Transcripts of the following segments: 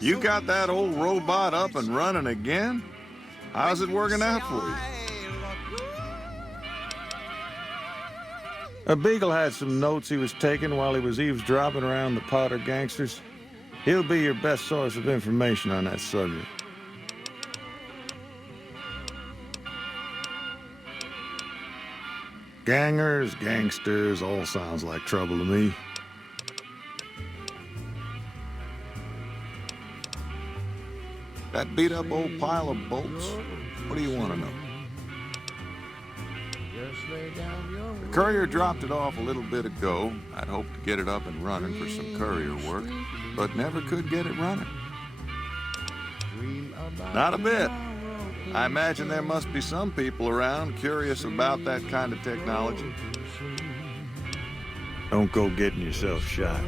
You got that old robot up and running again? How's it working out for you? A Beagle had some notes he was taking while he was eavesdropping around the Potter gangsters. He'll be your best source of information on that subject. Gangers, gangsters, all sounds like trouble to me. That beat-up old pile of bolts? What do you want to know? The courier dropped it off a little bit ago. I'd hoped to get it up and running for some courier work, but never could get it running. Not a bit. I imagine there must be some people around curious about that kind of technology. Don't go getting yourself shot.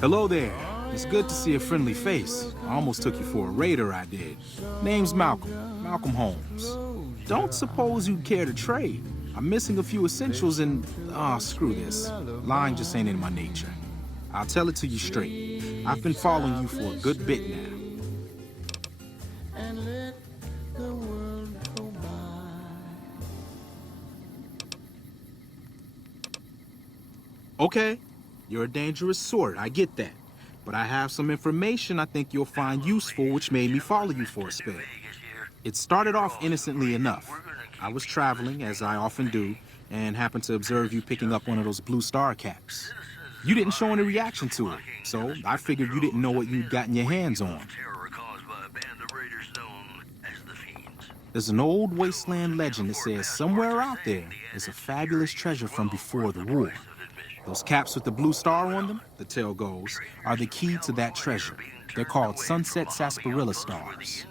Hello there. It's good to see a friendly face. I almost took you for a raider, I did. Name's Malcolm. Malcolm Holmes. Don't suppose you'd care to trade. I'm missing a few essentials and... screw this. Lying just ain't in my nature. I'll tell it to you straight. I've been following you for a good bit now. Okay, you're a dangerous sort, I get that. But I have some information I think you'll find useful, which made me follow you for a spell. It started off innocently enough. I was traveling, as I often do, and happened to observe you picking up one of those Blue Star caps. You didn't show any reaction to it, so I figured you didn't know what you'd gotten your hands on. There's an old wasteland legend that says somewhere out there is a fabulous treasure from before the war. Those caps with the blue star on them, the tale goes, are the key to that treasure. They're called Sunset Sarsaparilla stars.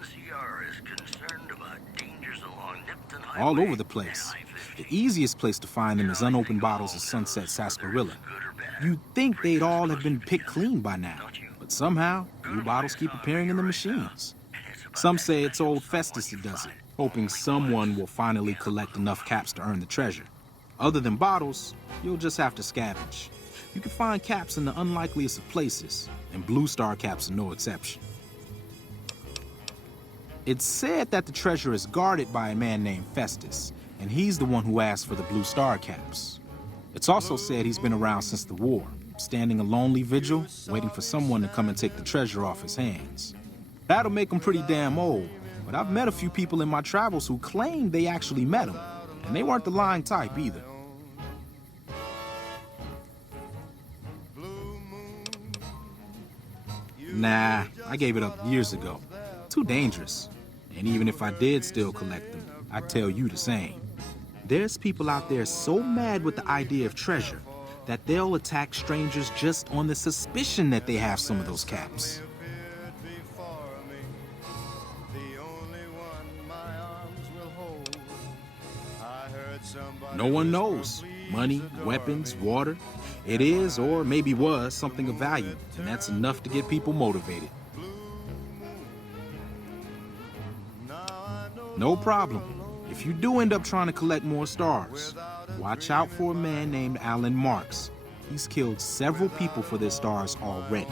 All over the place. The easiest place to find them is unopened bottles of Sunset Sarsaparilla. You'd think they'd all have been picked clean by now, but somehow, new bottles keep appearing in the machines. Some say it's old Festus that does it, hoping someone will finally collect enough caps to earn the treasure. Other than bottles, you'll just have to scavenge. You can find caps in the unlikeliest of places, and Blue Star caps are no exception. It's said that the treasure is guarded by a man named Festus, and he's the one who asked for the Blue Star caps. It's also said he's been around since the war, standing a lonely vigil, waiting for someone to come and take the treasure off his hands. That'll make him pretty damn old, but I've met a few people in my travels who claim they actually met him, and they weren't the lying type either. Nah, I gave it up years ago. Too dangerous. And even if I did still collect them, I'd tell you the same. There's people out there so mad with the idea of treasure that they'll attack strangers just on the suspicion that they have some of those caps. No one knows. Money, weapons, water. It is, or maybe was, something of value, and that's enough to get people motivated. No problem. If you do end up trying to collect more stars, watch out for a man named Alan Marks. He's killed several people for their stars already.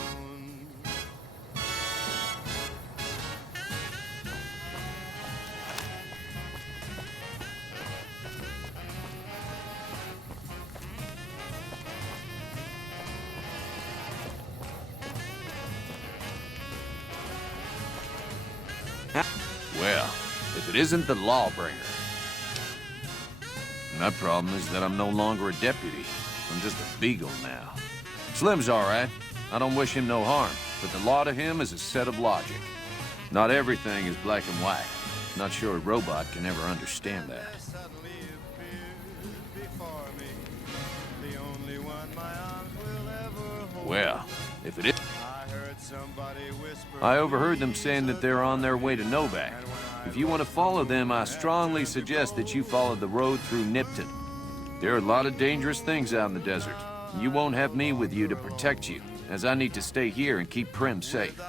Well, if it isn't the Lawbringer. My problem is that I'm no longer a deputy. I'm just a beagle now. Slim's all right. I don't wish him no harm, but the law to him is a set of logic. Not everything is black and white. Not sure a robot can ever understand that. Well, if it is... I overheard them saying that they're on their way to Novak. If you want to follow them, I strongly suggest that you follow the road through Nipton. There are a lot of dangerous things out in the desert. You won't have me with you to protect you, as I need to stay here and keep Prim safe.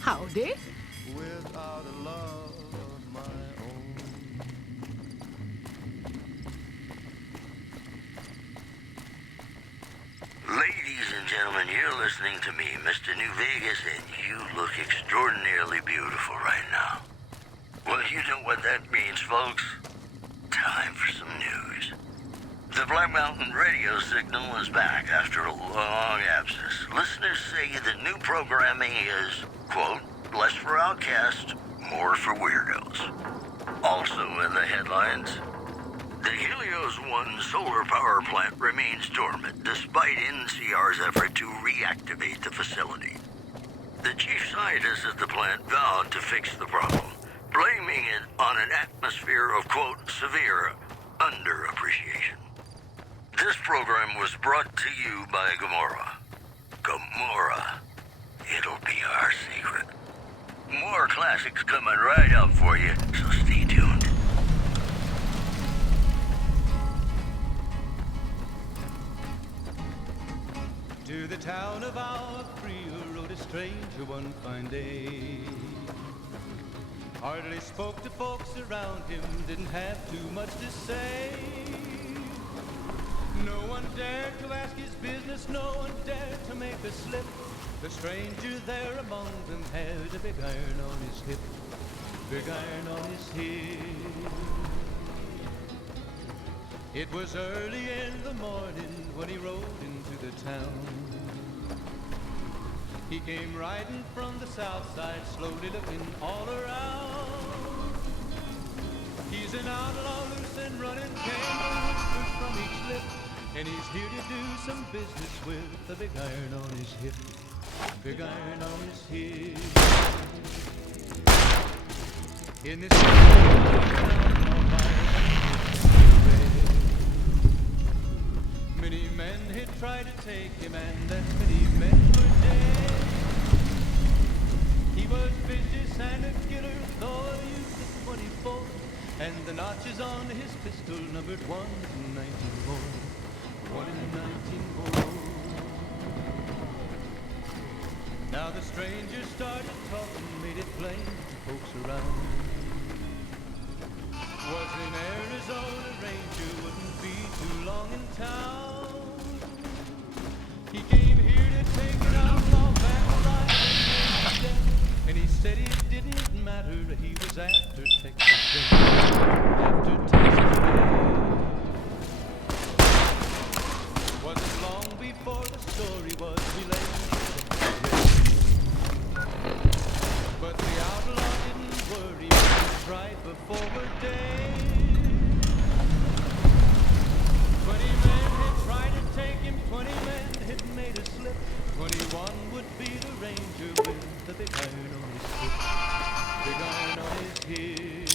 Howdy. Without a love of my own. Ladies and gentlemen, you're listening to me, Mr. New Vegas, and you look extraordinarily beautiful right now. Well, you know what that means, folks. Time for some news. The Black Mountain radio signal is back after a long absence. Listeners say the new programming is, quote, less for outcasts, more for weirdos. Also in the headlines, the Helios 1 solar power plant remains dormant despite NCR's effort to reactivate the facility. The chief scientist at the plant vowed to fix the problem, blaming it on an atmosphere of, quote, severe underappreciation. This program was brought to you by Gamora. Gamora. It'll be our secret. More classics coming right up for you, so stay tuned. To the town of Alcrea rode a stranger one fine day. Hardly spoke to folks around him, didn't have too much to say. No one dared to ask his business, no one dared to make a slip. The stranger there among them had a big iron on his hip, big iron on his hip. It was early in the morning when he rode into the town. He came riding from the south side, slowly looking all around. He's an outlaw loose and running, came whispers from each lip, and he's here to do some business with the big iron on his hip, big iron on his hip. In this many men had tried to take him, and that many men were dead. He was vicious and a killer, though a youth of 24, and the notches on his pistol numbered 1 in 19 more, 1 in 19 more. Now the stranger started talking, made it plain to folks around. Was in Arizona, Ranger wouldn't be too long in town. He came here to take an outlaw back alive, and he said it didn't matter, he was after Texas Bay, after Texas Bay. Wasn't long before the story was relayed, but the outlaw didn't worry, he tried before a day. 20 men had tried to take him, 20 men had made a slip. 21 would be the ranger with the big iron on his hip, big iron on his hip.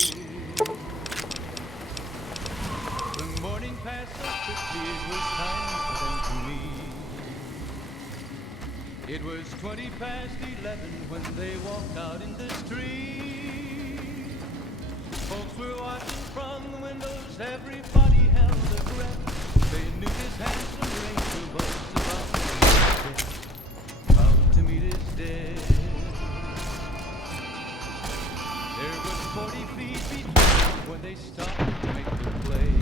The morning passed so quickly, it was time for them to leave. It was 20 past 11 when they walked out in the street. Folks were watching from the windows, everybody held their breath. They knew this handsome ranger was about to meet his death. There was 40 feet between them when they stopped to make their play.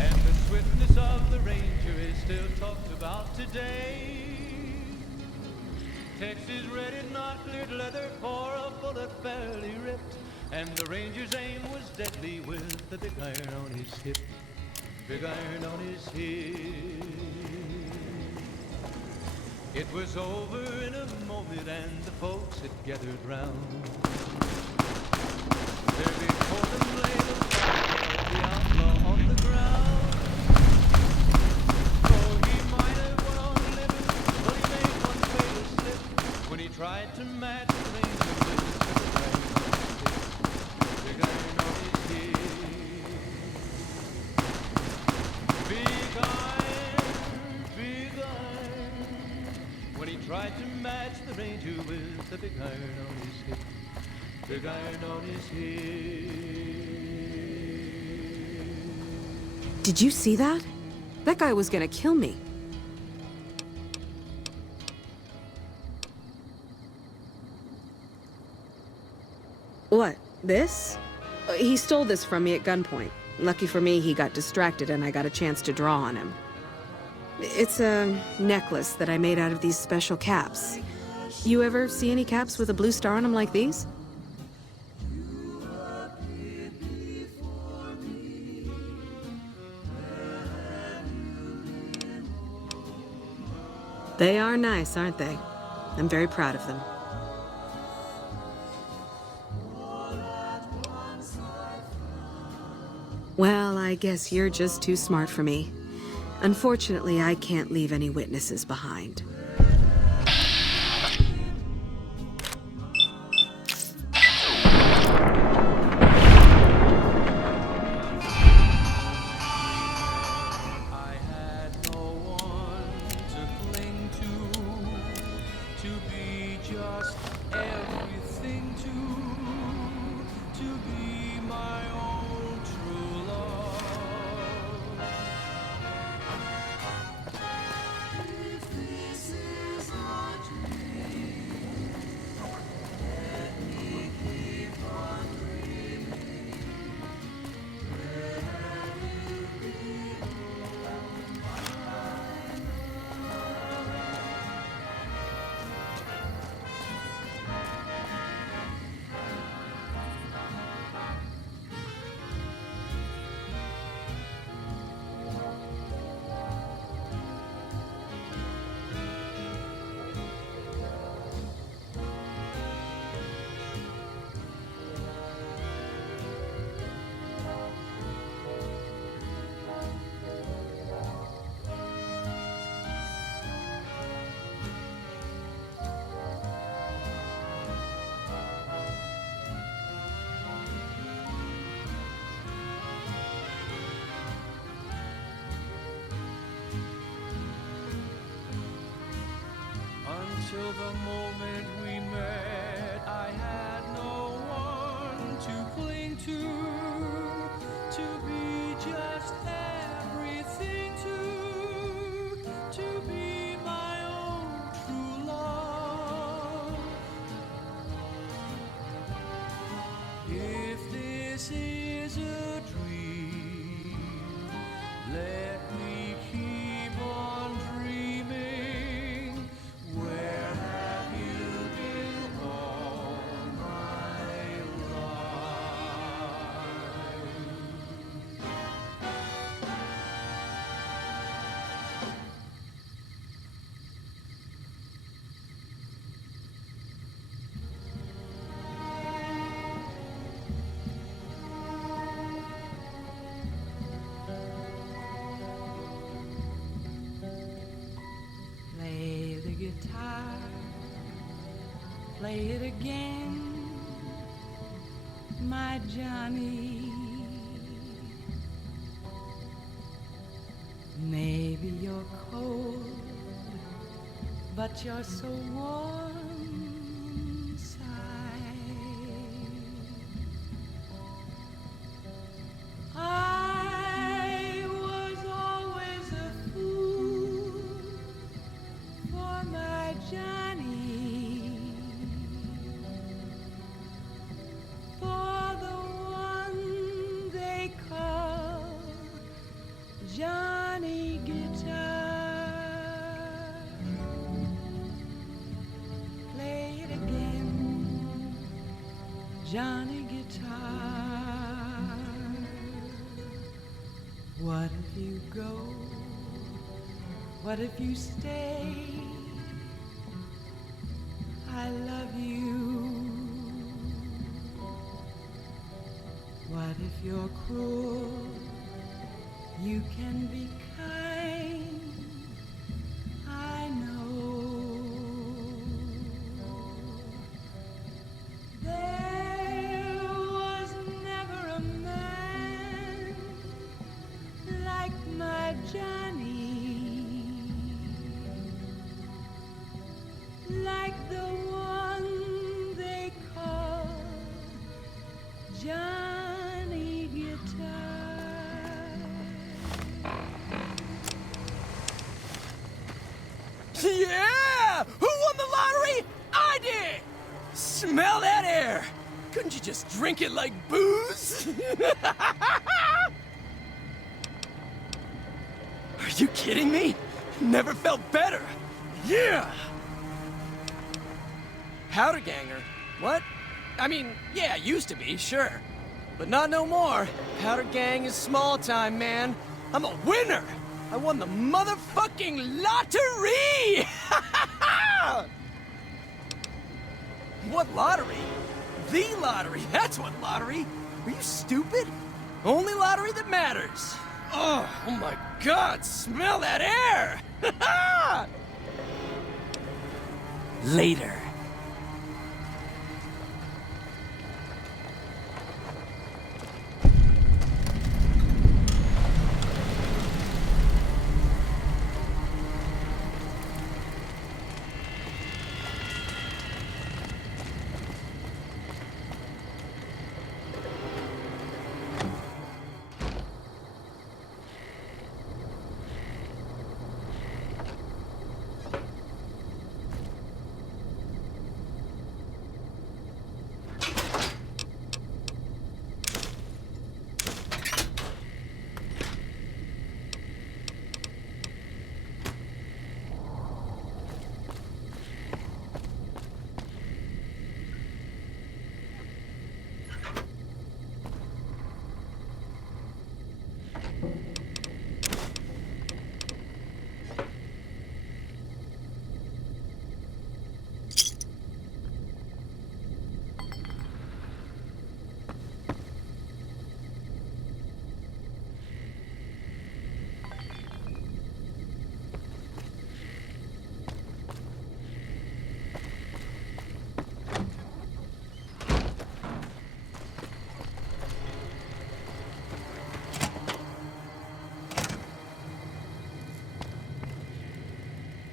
And the swiftness of the ranger is still talked about today. Texas red had not cleared leather for a bullet fairly ripped, and the ranger's aim was deadly with the big iron on his hip, big iron on his hip. It was over in a moment and the folks had gathered round. There before them lay the body of the outlaw on the ground. to match the ranger with the big iron on his head. Big iron, when he tried to match the ranger with the big iron on his head. Big iron on his head. Did you see that? That guy was gonna kill me. What? This? He stole this from me at gunpoint. Lucky for me, he got distracted and I got a chance to draw on him. It's a necklace that I made out of these special caps. You ever see any caps with a blue star on them like these? They are nice, aren't they? I'm very proud of them. Well, I guess you're just too smart for me. Unfortunately, I can't leave any witnesses behind. I had no one to cling to be just everything to be my own true love. If this is a dream, let me keep on dreaming. Until the moment we met, I had no one to cling to be just everything to be my own true love. If this is a dream, let me keep on dreaming. Where have you been all my Play the guitar, play it again, my Johnny. Maybe you're cold, but you're so warm inside. I was always a fool for my Johnny, for the one they call Johnny Guitar. Play it again, Johnny Guitar. What if you go? What if you stay? I love you. What if you're cruel? You can be kind. I know. Yeah! Who won the lottery? I did! Smell that air! Couldn't you just drink it like booze? Are you kidding me? Never felt better. Yeah! Powder ganger? What? I mean, yeah, used to be, sure. But not no more. Powder gang is small time, man. I'm a winner! I won the motherfucking lottery! What lottery? The lottery, that's what lottery! Are you stupid? Only lottery that matters. Oh my God, smell that air! Later.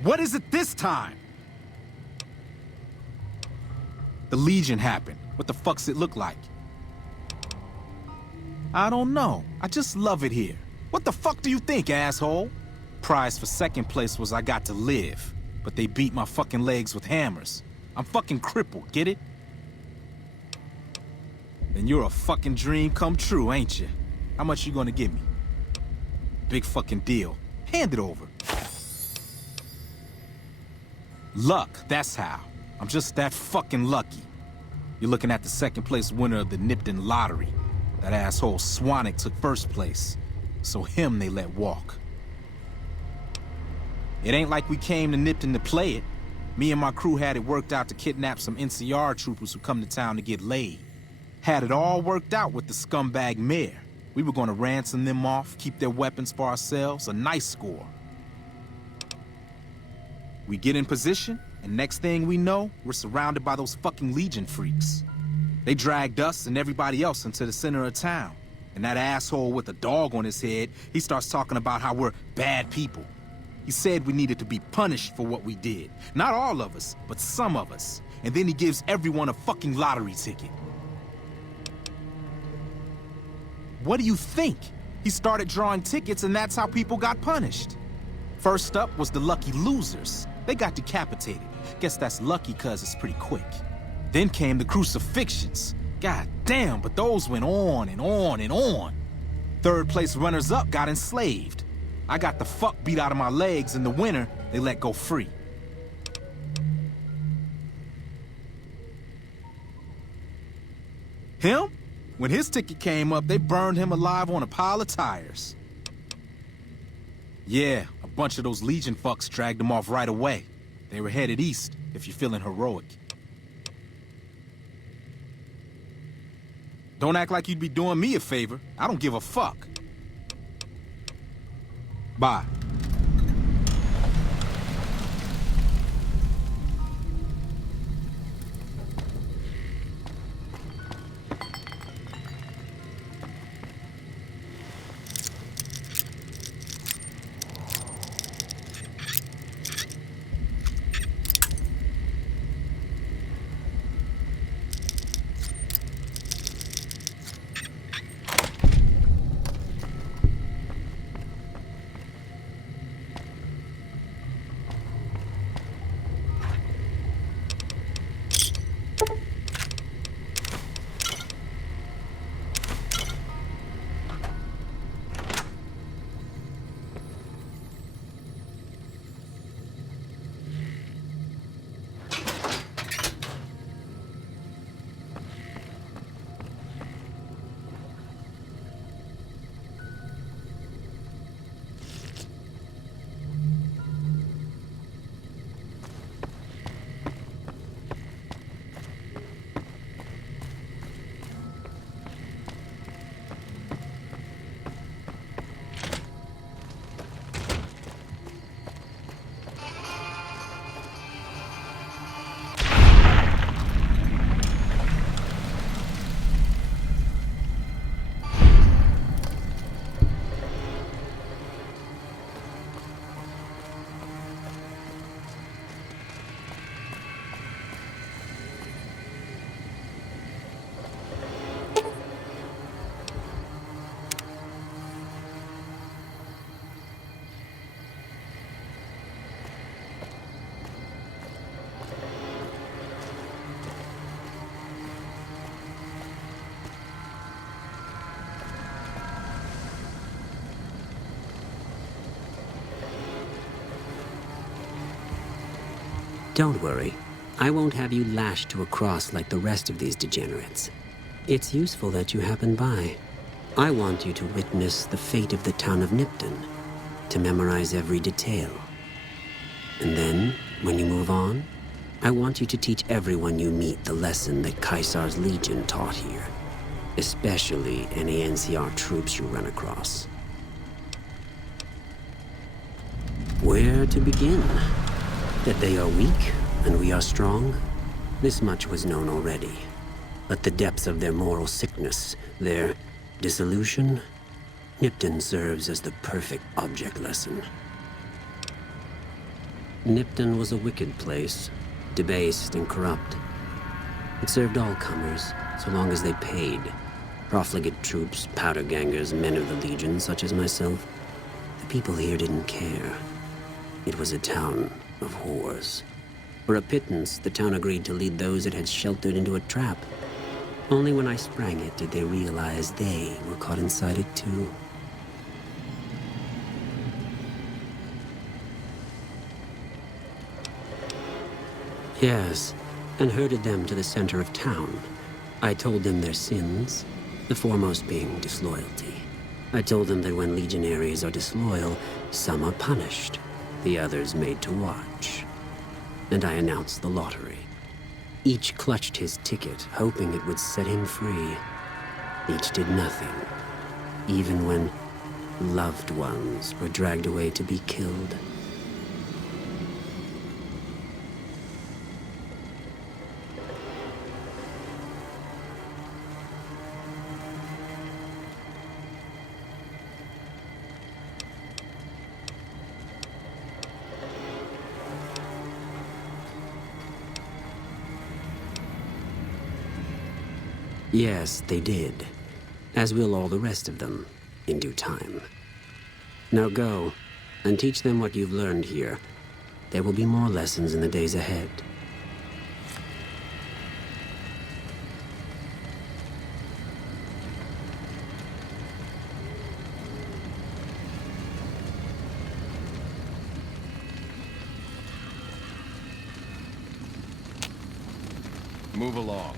What is it this time? The Legion happened. What the fuck's it look like? I don't know. I just love it here. What the fuck do you think, asshole? Prize for second place was I got to live, but they beat my fucking legs with hammers. I'm fucking crippled, get it? Then you're a fucking dream come true, ain't you? How much you gonna give me? Big fucking deal. Hand it over. Luck, that's how. I'm just that fucking lucky. You're looking at the second place winner of the Nipton lottery. That asshole Swanick took first place, so him they let walk. It ain't like we came to Nipton to play it. Me and my crew had it worked out to kidnap some NCR troopers who come to town to get laid. Had it all worked out with the scumbag mayor. We were gonna ransom them off, keep their weapons for ourselves, a nice score. We get in position, and next thing we know, we're surrounded by those fucking Legion freaks. They dragged us and everybody else into the center of town. And that asshole with a dog on his head, he starts talking about how we're bad people. He said we needed to be punished for what we did. Not all of us, but some of us. And then he gives everyone a fucking lottery ticket. What do you think? He started drawing tickets and that's how people got punished. First up was the lucky losers. They got decapitated. Guess that's lucky cause it's pretty quick. Then came the crucifixions. God damn, but those went on and on and on. Third place runners-up got enslaved. I got the fuck beat out of my legs and the winner, they let go free. Him? When his ticket came up, they burned him alive on a pile of tires. Yeah, a bunch of those Legion fucks dragged him off right away. They were headed east, if you're feeling heroic. Don't act like you'd be doing me a favor. I don't give a fuck. Bye. Don't worry. I won't have you lashed to a cross like the rest of these degenerates. It's useful that you happen by. I want you to witness the fate of the town of Nipton, to memorize every detail. And then, when you move on, I want you to teach everyone you meet the lesson that Caesar's Legion taught here, especially any NCR troops you run across. Where to begin? That they are weak and we are strong? This much was known already. But the depth of their moral sickness, their dissolution, Nipton serves as the perfect object lesson. Nipton was a wicked place, debased and corrupt. It served all comers, so long as they paid. Profligate troops, powder gangers, men of the Legion, such as myself. The people here didn't care. It was a town of whores. For a pittance, the town agreed to lead those it had sheltered into a trap. Only when I sprang it did they realize they were caught inside it too. Yes, and herded them to the center of town. I told them their sins, the foremost being disloyalty. I told them that when legionaries are disloyal, some are punished, the others made to watch. And I announced the lottery. Each clutched his ticket, hoping it would set him free. Each did nothing, even when loved ones were dragged away to be killed. Yes, they did. As will all the rest of them, in due time. Now go, and teach them what you've learned here. There will be more lessons in the days ahead. Move along.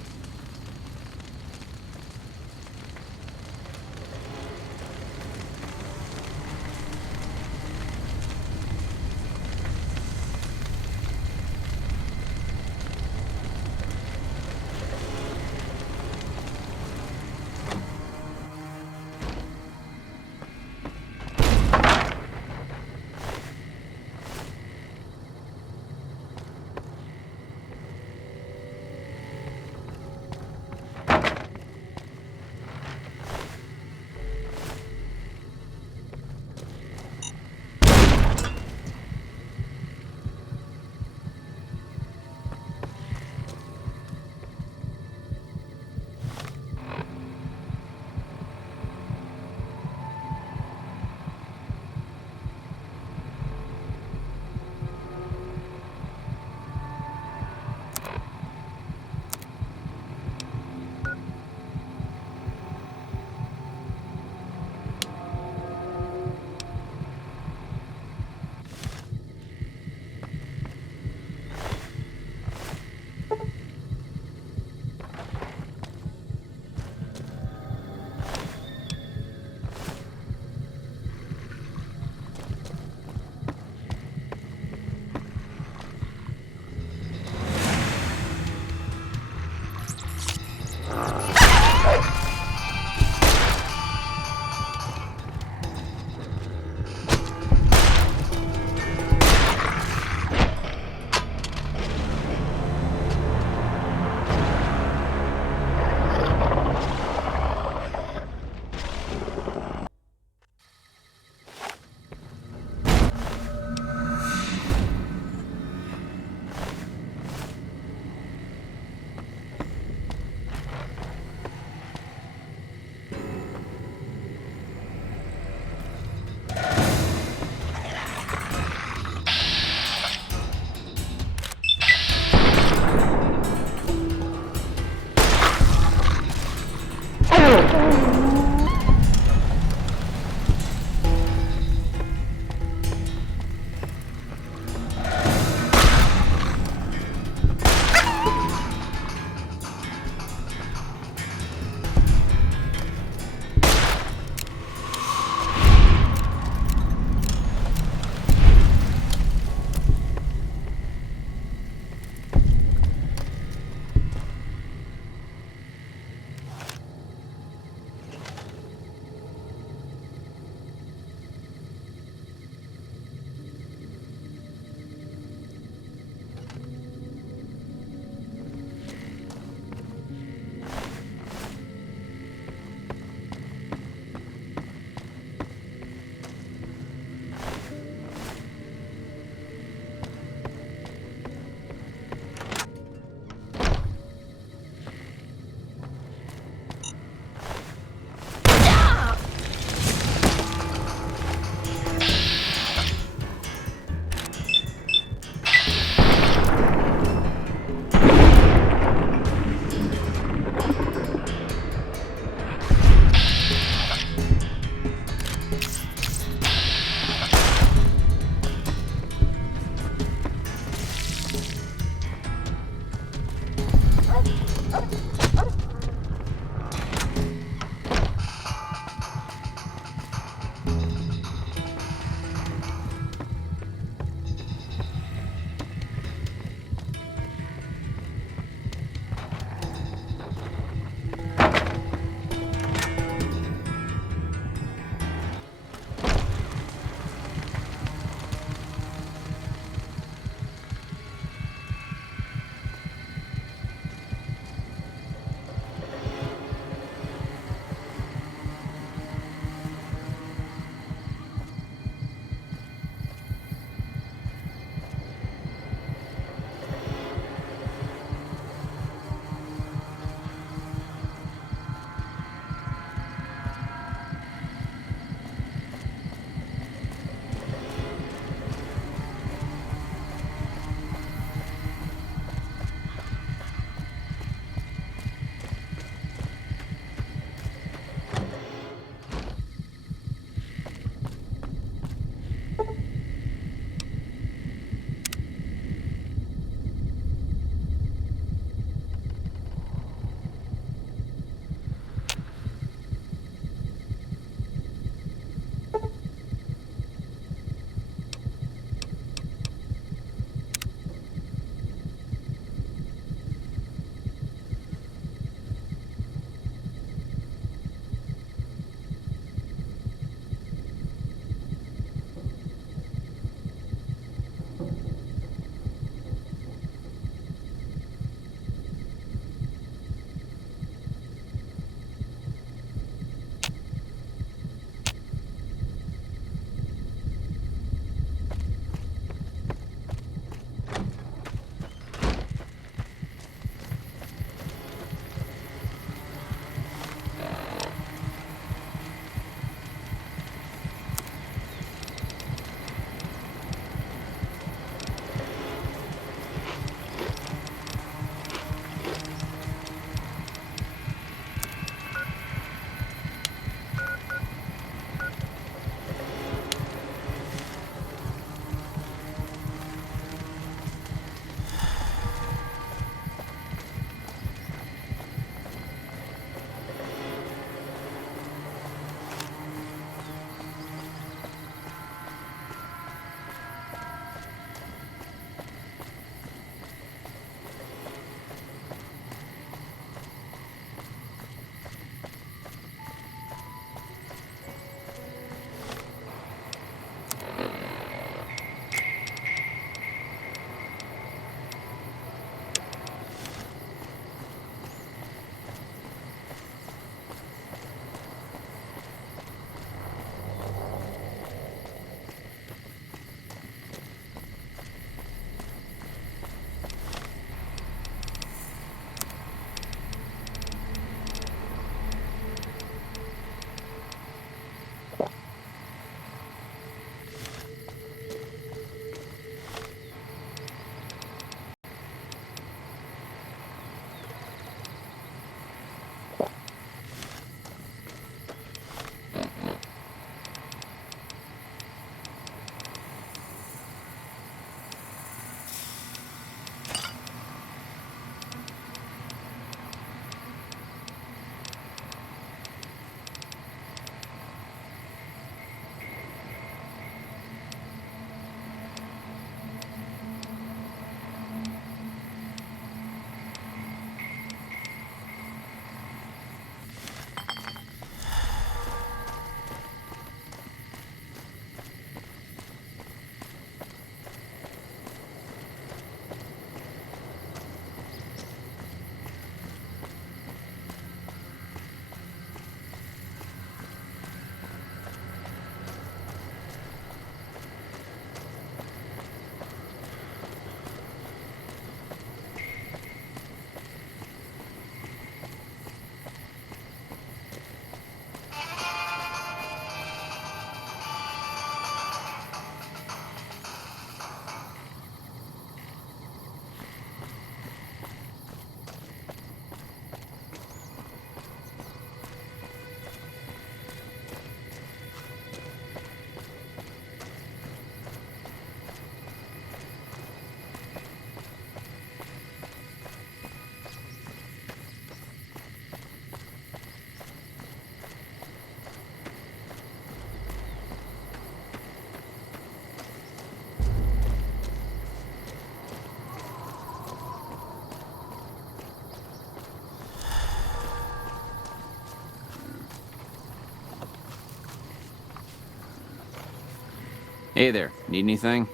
Hey there, need anything?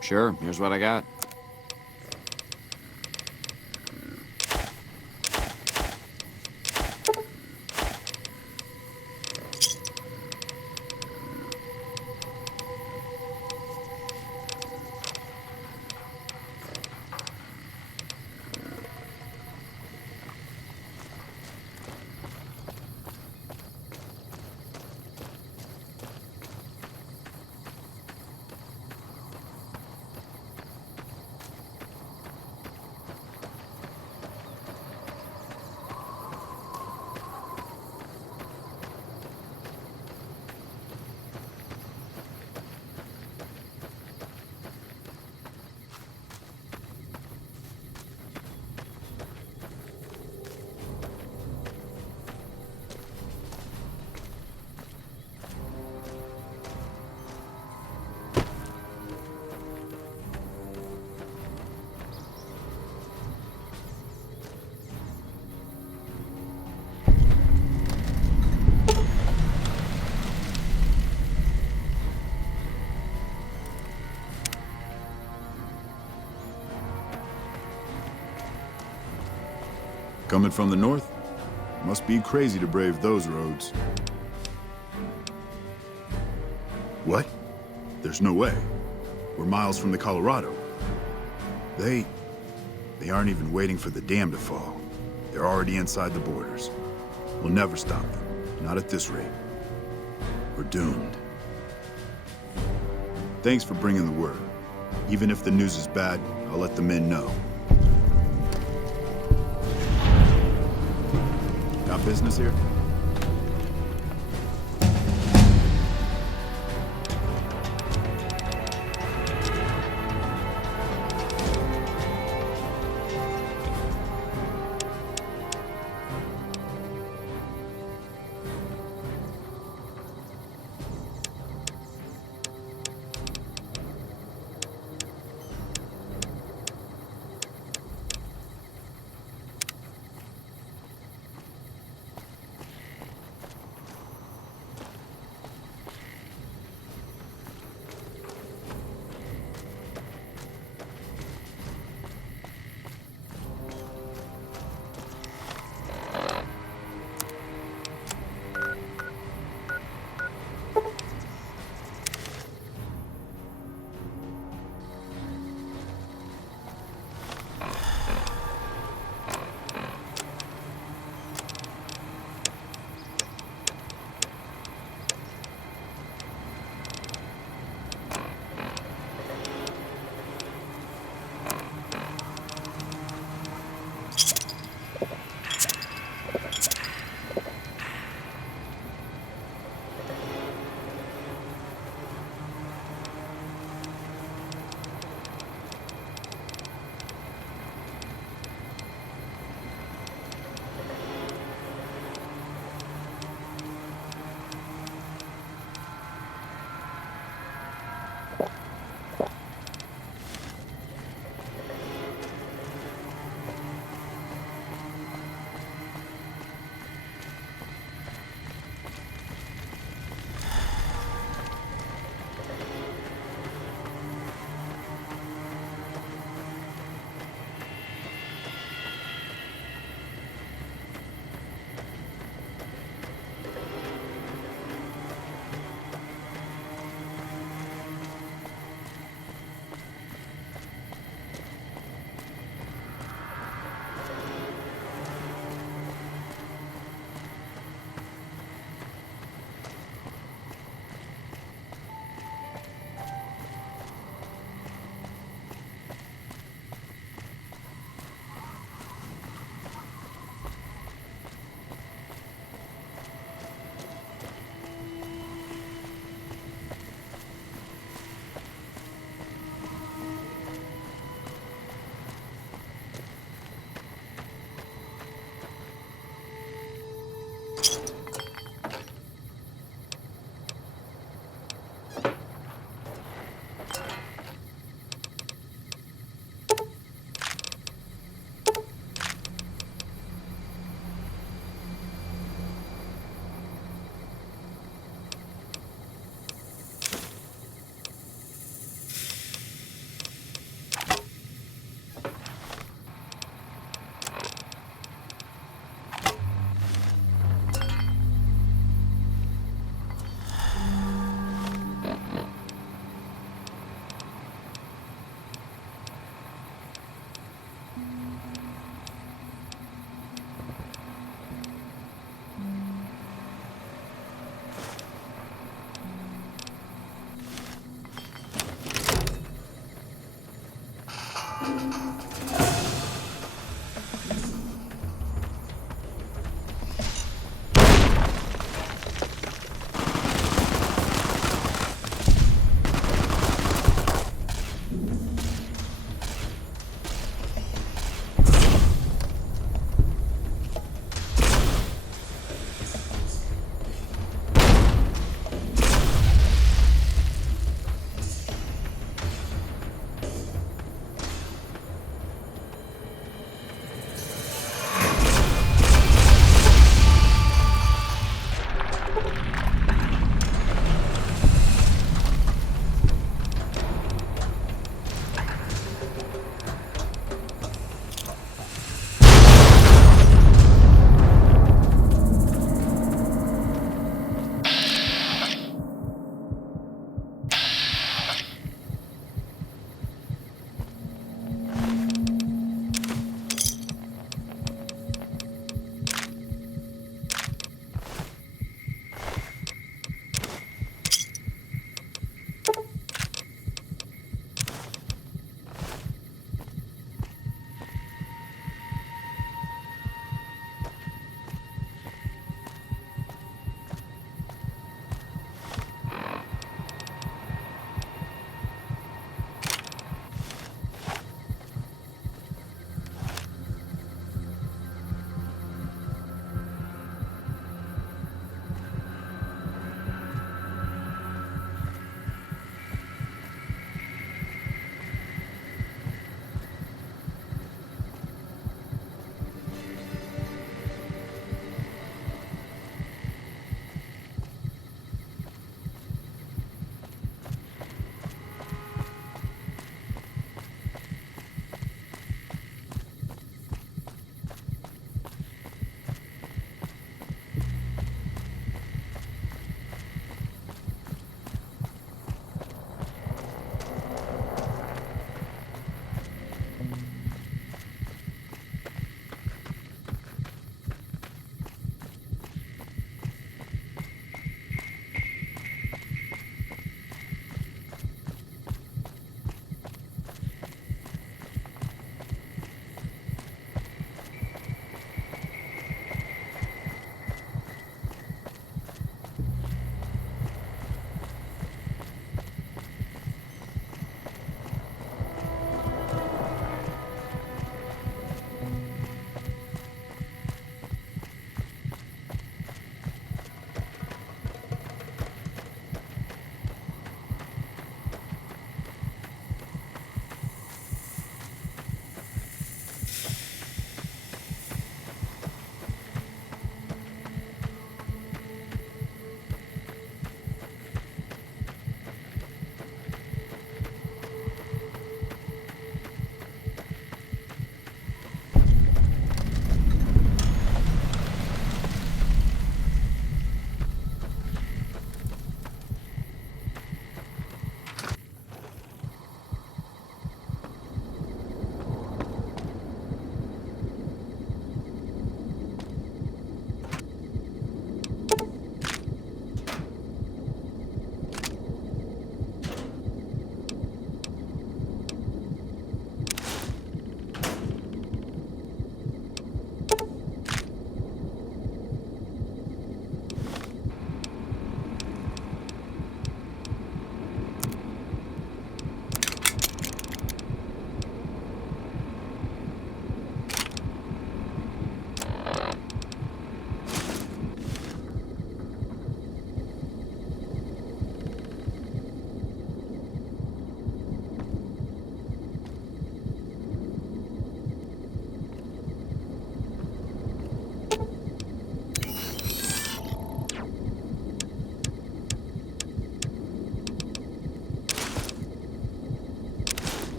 Sure, here's what I got. Coming from the north? Must be crazy to brave those roads. What? There's no way. We're miles from the Colorado. They aren't even waiting for the dam to fall. They're already inside the borders. We'll never stop them. Not at this rate. We're doomed. Thanks for bringing the word. Even if the news is bad, I'll let the men know. Got business here?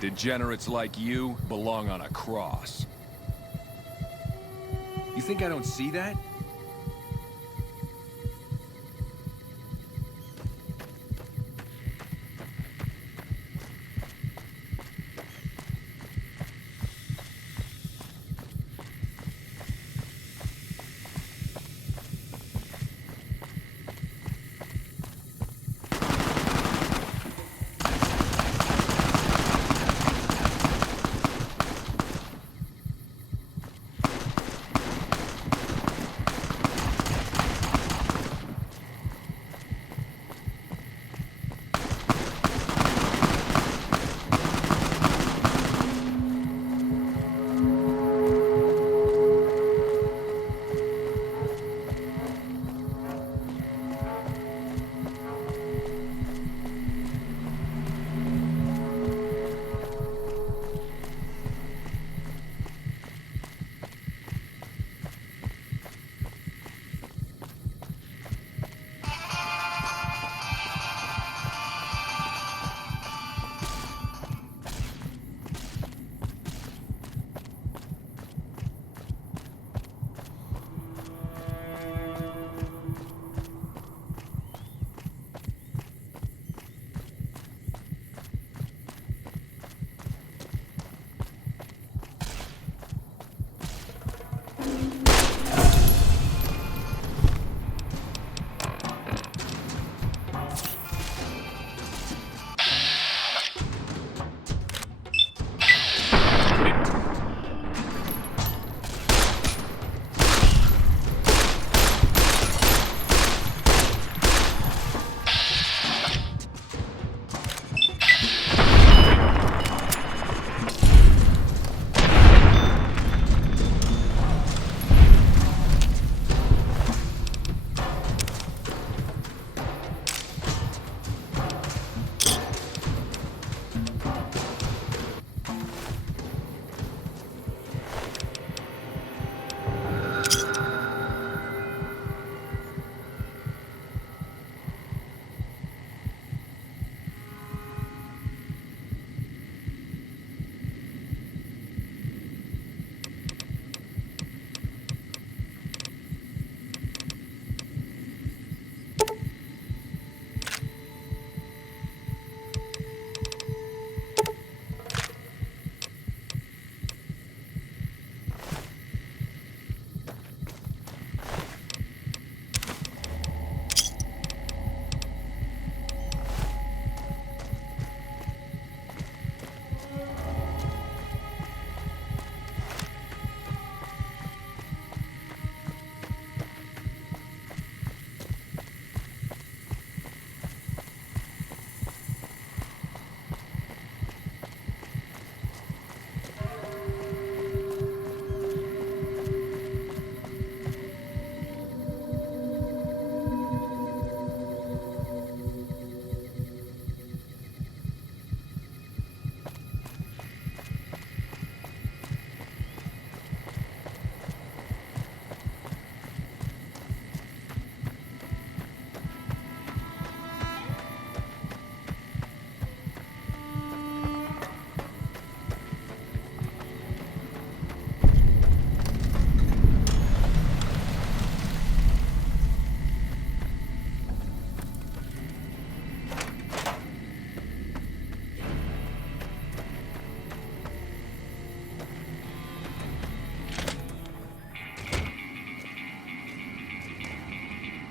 Degenerates like you belong on a cross. You think I don't see that?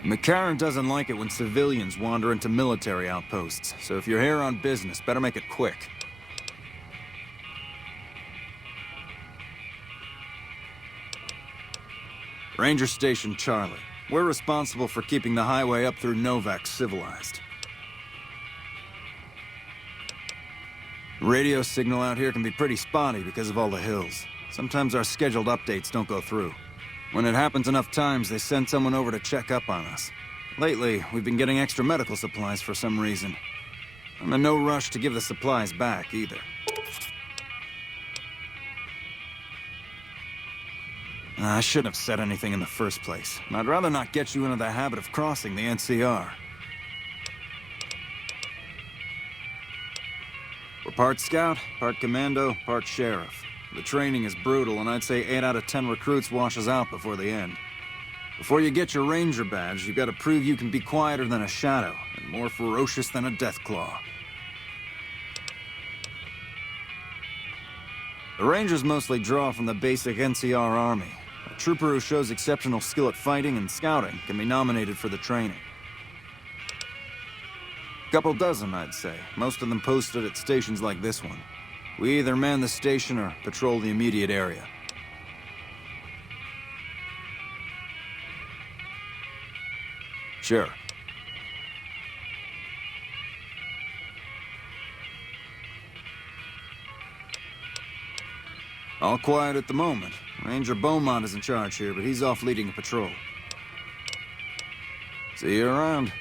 McCarran doesn't like it when civilians wander into military outposts, so if you're here on business, better make it quick. Ranger Station Charlie. We're responsible for keeping the highway up through Novak civilized. Radio signal out here can be pretty spotty because of all the hills. Sometimes our scheduled updates don't go through. When it happens enough times, they send someone over to check up on us. Lately, we've been getting extra medical supplies for some reason. I'm in no rush to give the supplies back, either. I shouldn't have said anything in the first place. I'd rather not get you into the habit of crossing the NCR. We're part scout, part commando, part sheriff. The training is brutal, and I'd say 8 out of 10 recruits washes out before the end. Before you get your ranger badge, you gotta prove you can be quieter than a shadow, and more ferocious than a deathclaw. The rangers mostly draw from the basic NCR army. A trooper who shows exceptional skill at fighting and scouting can be nominated for the training. Couple dozen, I'd say. Most of them posted at stations like this one. We either man the station or patrol the immediate area. Sure. All quiet at the moment. Ranger Beaumont is in charge here, but he's off leading a patrol. See you around.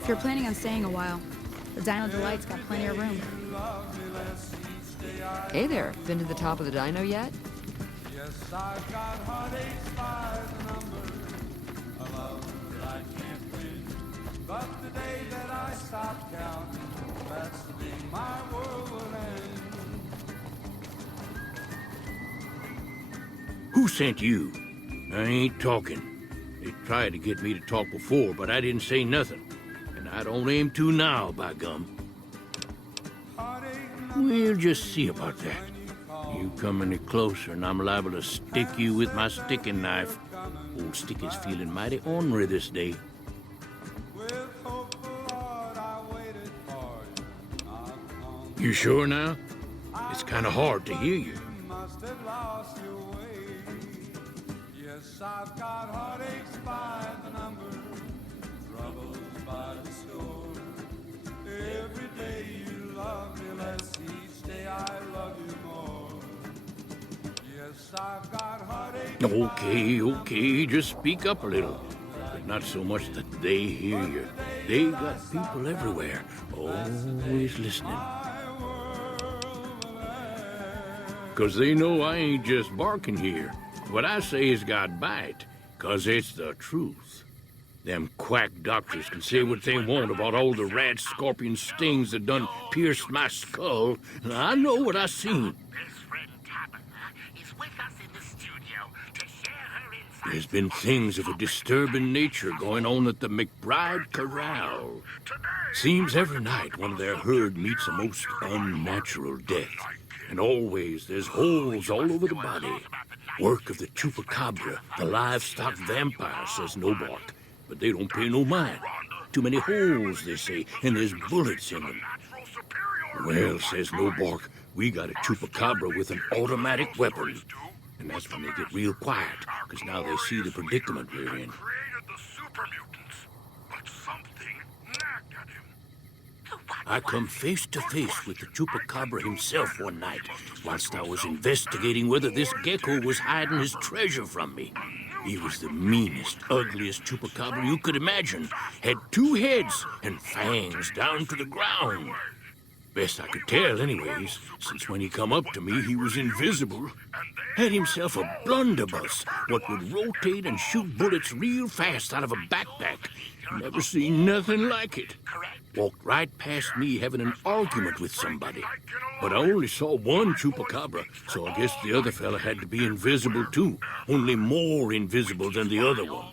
If you're planning on staying a while, the Dino Delight's got plenty of room. Hey there, been to the top of the Dino yet? Who sent you? I ain't talking. They tried to get me to talk before, but I didn't say nothing. And I don't aim to now, by gum. We'll just see about that. You come any closer and I'm liable to stick you with my sticking knife. Old Sticky's feeling mighty ornery this day. You sure now? It's kind of hard to hear you. Yes, I've got heartaches by the number, troubles by the score. Every day you love me less, each day I love you more. Yes, I've got heartaches. Okay, just speak up a little. But not so much that they hear you. They got people everywhere, always listening. 'Cause they know I ain't just barking here. What I say has got bite, 'cause it's the truth. Them quack doctors can say what they want about all the rat scorpion stings that done pierced my skull, and I know what I seen. There's been things of a disturbing nature going on at the McBride Corral. Seems every night one of their herd meets a most unnatural death. And always there's holes all over the body. Work of the chupacabra, the livestock vampire, says Nobark. But they don't pay no mind. Too many holes, they say, and there's bullets in them. Well, says Nobark, we got a chupacabra with an automatic weapon. And that's when they get real quiet, because now they see the predicament we're in. I come face to face with the chupacabra himself one night, whilst I was investigating whether this gecko was hiding his treasure from me. He was the meanest, ugliest chupacabra you could imagine. Had 2 heads and fangs down to the ground. Best I could tell, anyways, since when he come up to me, he was invisible. Had himself a blunderbuss, what would rotate and shoot bullets real fast out of a backpack. Never seen nothing like it. Walked right past me having an argument with somebody. But I only saw one chupacabra, so I guess the other fella had to be invisible too. Only more invisible than the other one.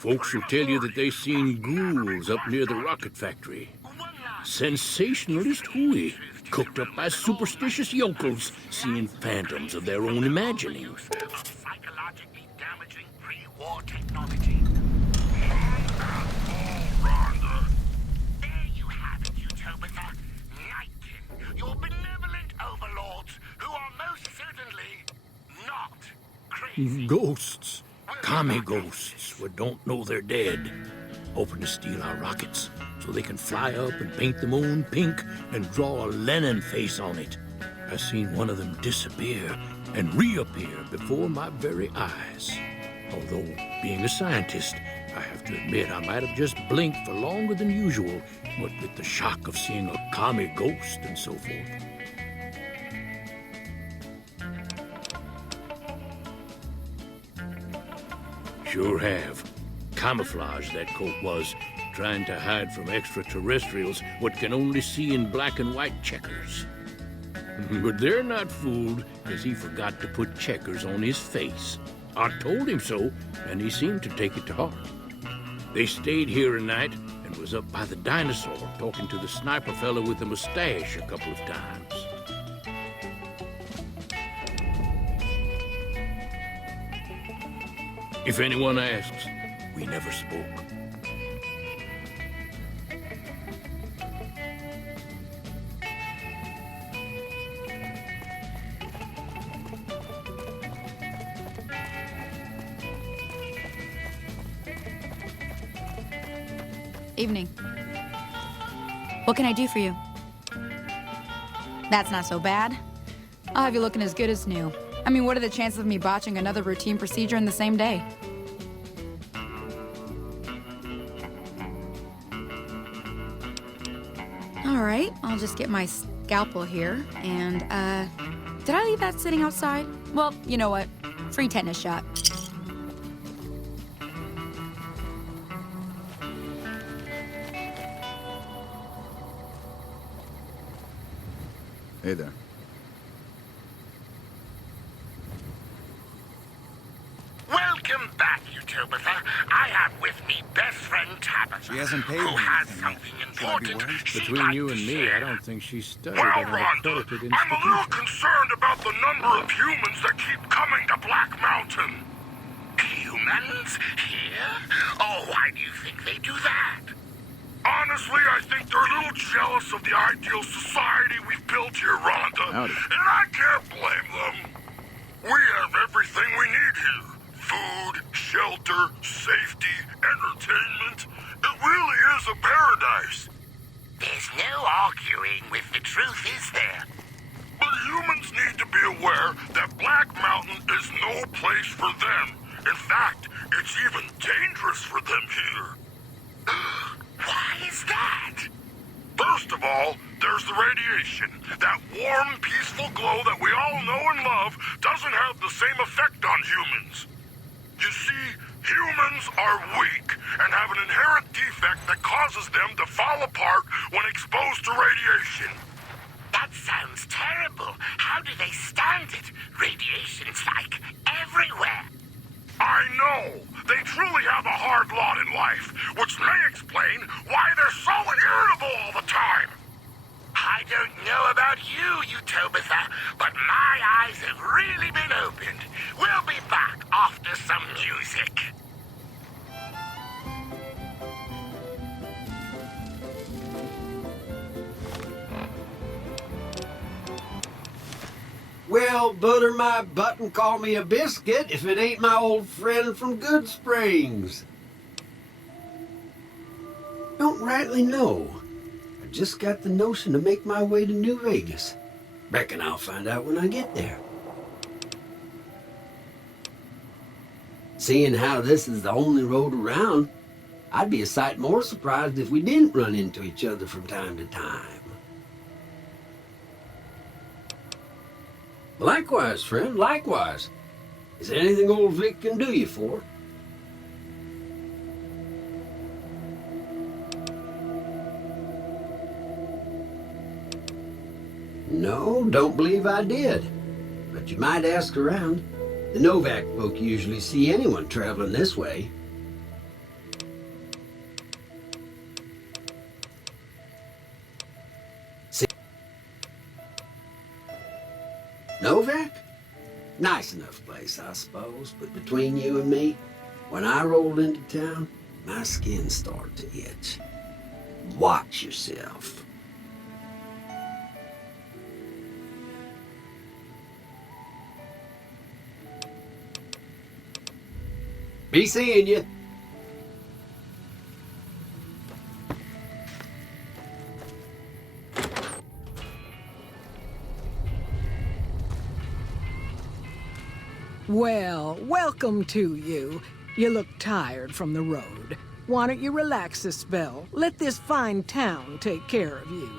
Folks will tell you that they seen ghouls up near the rocket factory. Sensationalist hooey, cooked up by superstitious yokels, seeing phantoms of their own imagining. Psychologically damaging pre-war technology. There you have it, Utopia. Nightkin, your benevolent overlords, who are most certainly not crazy. Ghosts. Commie ghosts who don't know they're dead. Hoping to steal our rockets so they can fly up and paint the moon pink and draw a Lenin face on it. I seen one of them disappear and reappear before my very eyes. Although, being a scientist, I have to admit I might have just blinked for longer than usual, what with the shock of seeing a commie ghost and so forth. Sure have. Camouflage, that coat was, trying to hide from extraterrestrials what can only see in black and white checkers. But they're not fooled, because he forgot to put checkers on his face. I told him so, and he seemed to take it to heart. They stayed here a night and was up by the dinosaur talking to the sniper fella with the mustache a couple of times. If anyone asks, we never spoke. Evening. What can I do for you? That's not so bad. I'll have you looking as good as new. I mean, what are the chances of me botching another routine procedure in the same day? All right, I'll just get my scalpel here, and, did I leave that sitting outside? Well, you know what? Free tetanus shot. Hey there. Tabitha. I have with me best friend Tabitha. She hasn't paid who me has anything something yet. important she'd Between like you to and me, share. I don't think she studied Well, at an Rhonda, accredited I'm a little institution. concerned about the number of humans that keep coming to Black Mountain. Humans? Here? Oh, why do you think they do that? Honestly, I think they're a little jealous of the ideal society we've built here, Rhonda. Howdy. And I can't blame them. We have everything we need here. Food, shelter, safety, entertainment. It really is a paradise. There's no arguing with the truth, is there? But humans need to be aware that Black Mountain is no place for them. In fact, it's even dangerous for them here. Why is that? First of all, there's the radiation. That warm, peaceful glow that we all know and love doesn't have the same effect on humans. You see, humans are weak and have an inherent defect that causes them to fall apart when exposed to radiation. That sounds terrible. How do they stand it? Radiation's like everywhere. I know. They truly have a hard lot in life, which may explain why they're so irritable all the time. I don't know about you, Tabitha, but my eyes have really been opened. We'll be back after some music. Well, butter my butt and call me a biscuit if it ain't my old friend from Good Springs. Don't rightly know. I just got the notion to make my way to New Vegas. Reckon I'll find out when I get there. Seeing how this is the only road around, I'd be a sight more surprised if we didn't run into each other from time to time. Likewise, friend, likewise. Is there anything old Vic can do you for? No, don't believe I did. But you might ask around. The Novak folk usually see anyone traveling this way. Novak? Nice enough place, I suppose, but between you and me, when I rolled into town, my skin started to itch. Watch yourself. Be seeing you. Well, welcome to you. You look tired from the road. Why don't you relax a spell? Let this fine town take care of you.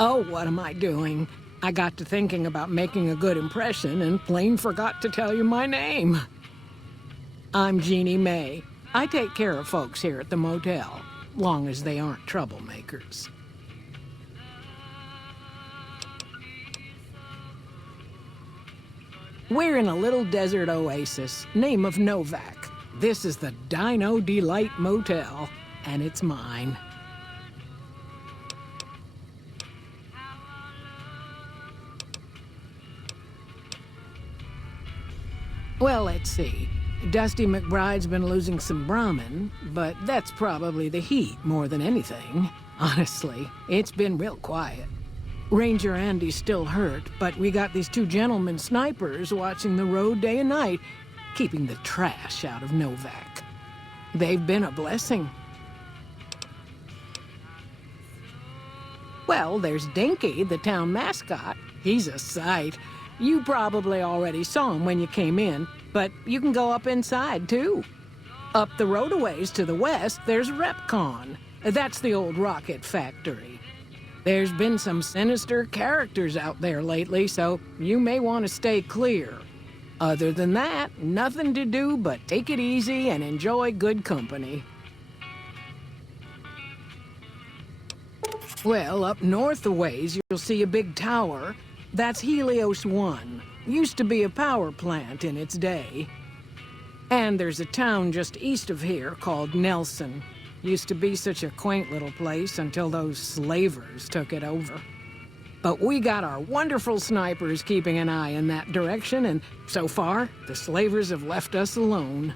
Oh, what am I doing? I got to thinking about making a good impression and plain forgot to tell you my name. I'm Jeannie May. I take care of folks here at the motel, long as they aren't troublemakers. We're in a little desert oasis, name of Novak. This is the Dino Delight Motel, and it's mine. Well, let's see. Dusty McBride's been losing some Brahmin, but that's probably the heat more than anything. Honestly, it's been real quiet. Ranger Andy's still hurt, but we got these two gentlemen snipers watching the road day and night, keeping the trash out of Novak. They've been a blessing. Well, there's Dinky, the town mascot. He's a sight. You probably already saw him when you came in, but you can go up inside, too. Up the road a ways to the west, there's Repcon. That's the old rocket factory. There's been some sinister characters out there lately, so you may want to stay clear. Other than that, nothing to do but take it easy and enjoy good company. Well, up north a ways, you'll see a big tower. That's Helios 1. Used to be a power plant in its day. And there's a town just east of here called Nelson. Used to be such a quaint little place until those slavers took it over. But we got our wonderful snipers keeping an eye in that direction, and so far, the slavers have left us alone.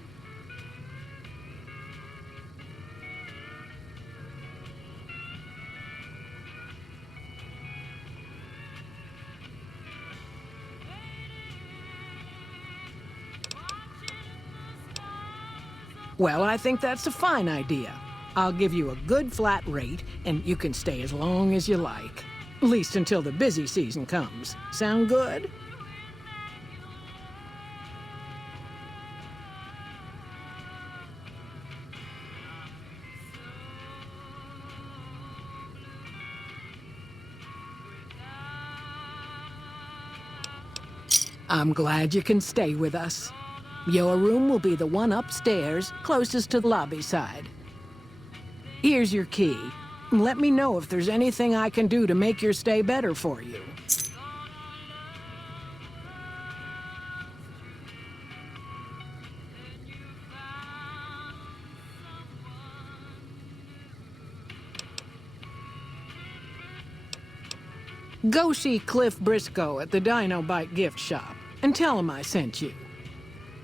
Well, I think that's a fine idea. I'll give you a good flat rate, and you can stay as long as you like. At least until the busy season comes. Sound good? I'm glad you can stay with us. Your room will be the one upstairs, closest to the lobby side. Here's your key. Let me know if there's anything I can do to make your stay better for you. Go see Cliff Briscoe at the Dino Bite gift shop and tell him I sent you.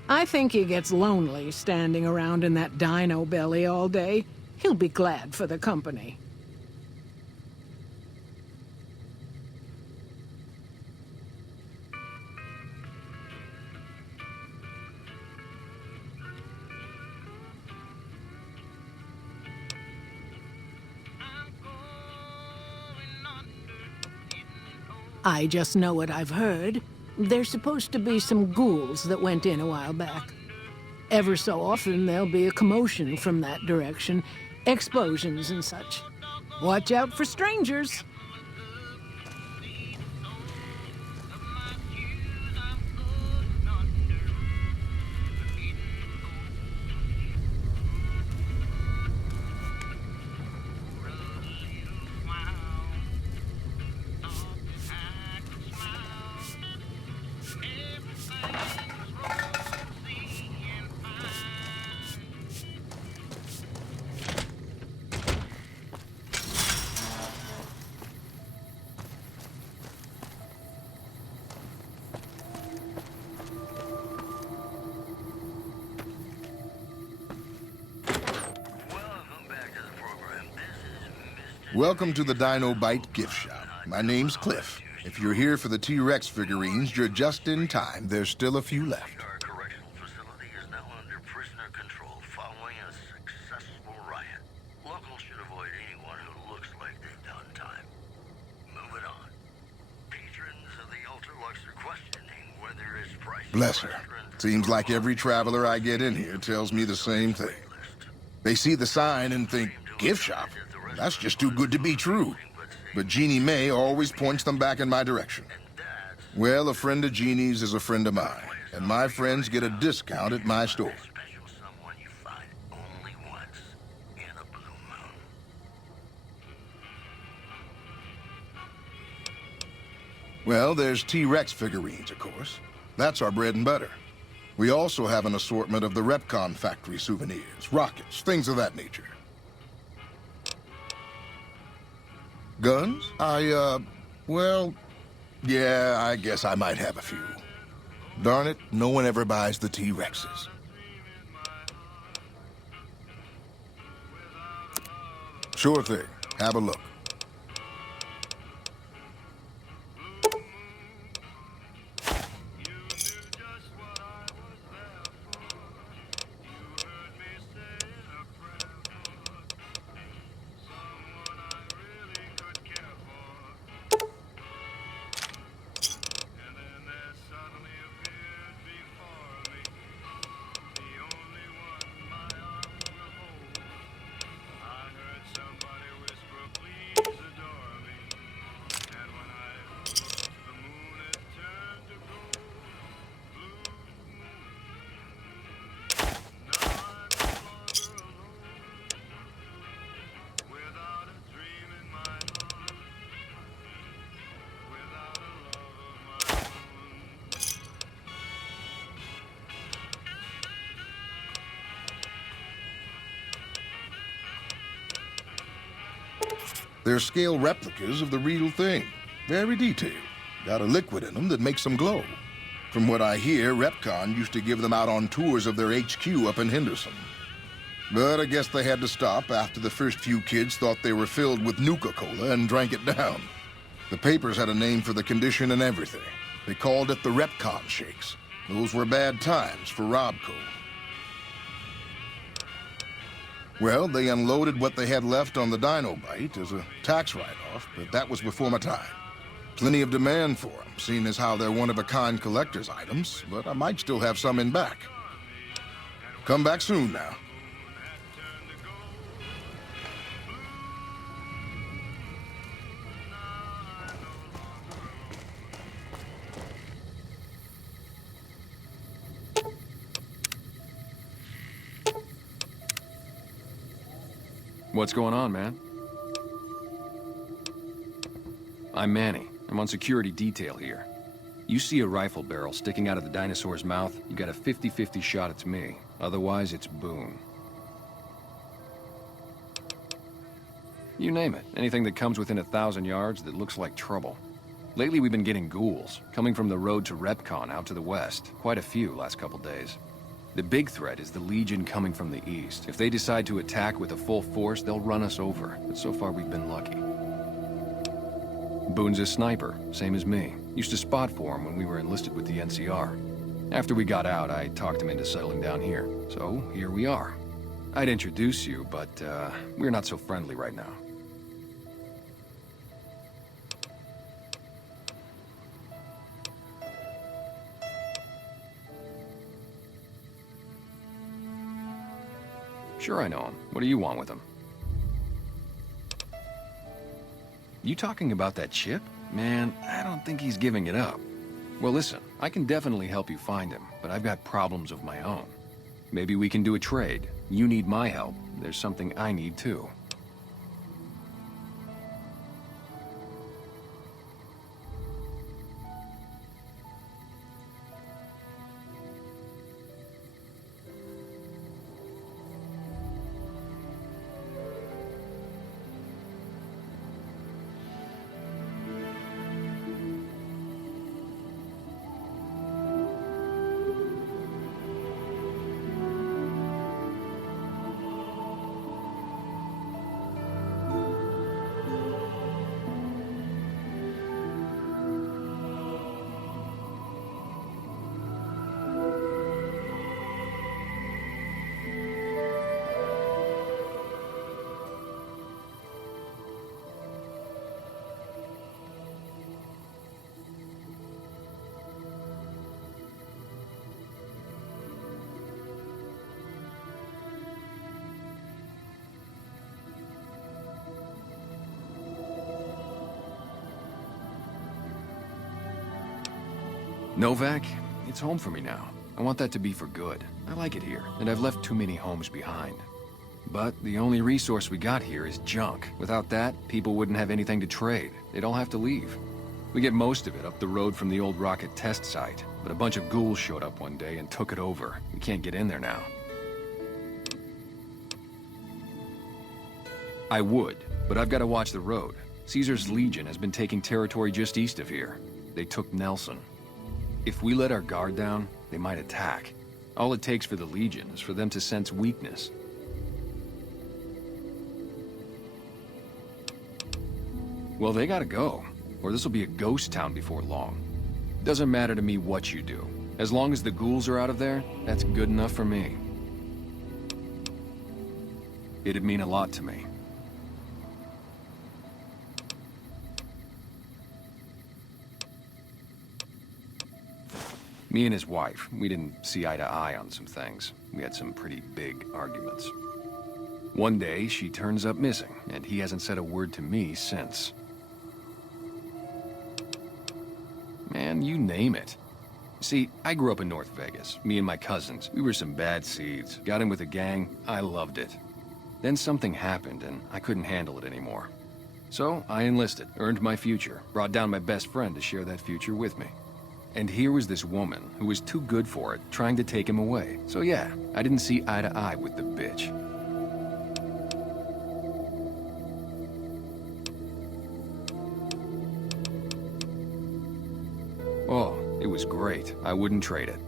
I think he gets lonely standing around in that dino belly all day. He'll be glad for the company. I just know what I've heard. There's supposed to be some ghouls that went in a while back. Ever so often, there'll be a commotion from that direction, explosions and such. Watch out for strangers. Welcome to the Dino Bite gift shop. My name's Cliff. If you're here for the T-Rex figurines, you're just in time. There's still a few left. Our correctional facility is now under prisoner control following a successful riot. Locals should avoid anyone who looks like they've done time. Moving on. Patrons of the Ultralux are questioning whether it's priceless. Bless her. Seems like every traveler I get in here tells me the same thing. They see the sign and think, gift shop? That's just too good to be true. But Jeannie May always points them back in my direction. Well, a friend of Jeannie's is a friend of mine, and my friends get a discount at my store. Well, there's T-Rex figurines, of course. That's our bread and butter. We also have an assortment of the Repcon factory souvenirs, rockets, things of that nature. Guns? Well, yeah, I guess I might have a few. Darn it, no one ever buys the T-Rexes. Sure thing. Have a look. They're scale replicas of the real thing. Very detailed. Got a liquid in them that makes them glow. From what I hear, Repcon used to give them out on tours of their HQ up in Henderson. But I guess they had to stop after the first few kids thought they were filled with Nuka-Cola and drank it down. The papers had a name for the condition and everything. They called it the Repcon Shakes. Those were bad times for Robco. Well, they unloaded what they had left on the Dinobite as a tax write-off, but that was before my time. Plenty of demand for them, seeing as how they're one-of-a-kind collector's items, but I might still have some in back. Come back soon now. What's going on, man? I'm Manny. I'm on security detail here. You see a rifle barrel sticking out of the dinosaur's mouth, you got a 50-50 shot it's me. Otherwise, it's Boone. You name it. Anything that comes within 1,000 yards that looks like trouble. Lately, we've been getting ghouls, coming from the road to Repcon out to the west. Quite a few last couple days. The big threat is the Legion coming from the east. If they decide to attack with a full force, they'll run us over. But so far, we've been lucky. Boone's a sniper, same as me. Used to spot for him when we were enlisted with the NCR. After we got out, I talked him into settling down here. So, here we are. I'd introduce you, but, we're not so friendly right now. Sure I know him. What do you want with him? You talking about that chip? Man, I don't think he's giving it up. Well, listen, I can definitely help you find him, but I've got problems of my own. Maybe we can do a trade. You need my help. There's something I need too. Novak, it's home for me now. I want that to be for good. I like it here, and I've left too many homes behind. But the only resource we got here is junk. Without that, people wouldn't have anything to trade. They'd all have to leave. We get most of it up the road from the old rocket test site, but a bunch of ghouls showed up one day and took it over. We can't get in there now. I would, but I've got to watch the road. Caesar's Legion has been taking territory just east of here. They took Nelson. If we let our guard down, they might attack. All it takes for the Legion is for them to sense weakness. Well, they gotta go, or this'll be a ghost town before long. Doesn't matter to me what you do. As long as the ghouls are out of there, that's good enough for me. It'd mean a lot to me. Me and his wife, we didn't see eye to eye on some things. We had some pretty big arguments. One day, she turns up missing, and he hasn't said a word to me since. Man, you name it. See, I grew up in North Vegas. Me and my cousins, we were some bad seeds. Got in with a gang, I loved it. Then something happened, and I couldn't handle it anymore. So, I enlisted, earned my future, brought down my best friend to share that future with me. And here was this woman who was too good for it, trying to take him away. So yeah, I didn't see eye to eye with the bitch. was great. I wouldn't trade it.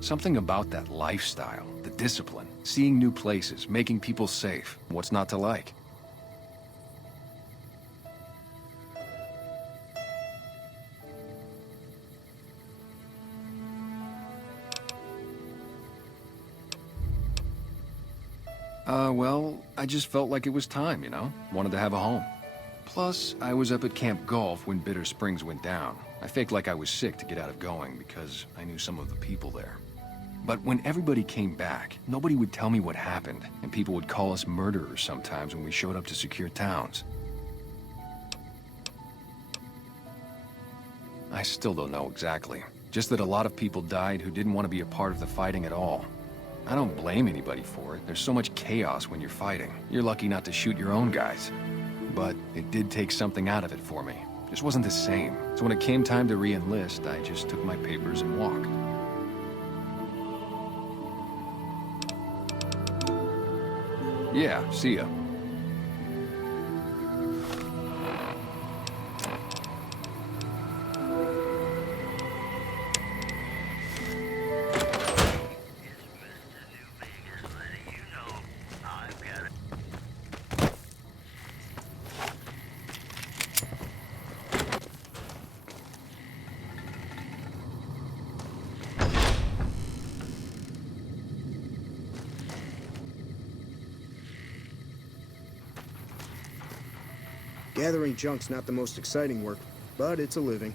Something about that lifestyle, the discipline, seeing new places, making people safe. What's not to like? Well, I just felt like it was time, you know? Wanted to have a home. Plus, I was up at Camp Golf when Bitter Springs went down. I faked like I was sick to get out of going because I knew some of the people there. But when everybody came back, nobody would tell me what happened, and people would call us murderers sometimes when we showed up to secure towns. I still don't know exactly. Just that a lot of people died who didn't want to be a part of the fighting at all. I don't blame anybody for it. There's so much chaos when you're fighting. You're lucky not to shoot your own guys. But it did take something out of it for me. Just wasn't the same. So when it came time to re-enlist, I just took my papers and walked. Yeah, see ya. Gathering junk's not the most exciting work, but it's a living.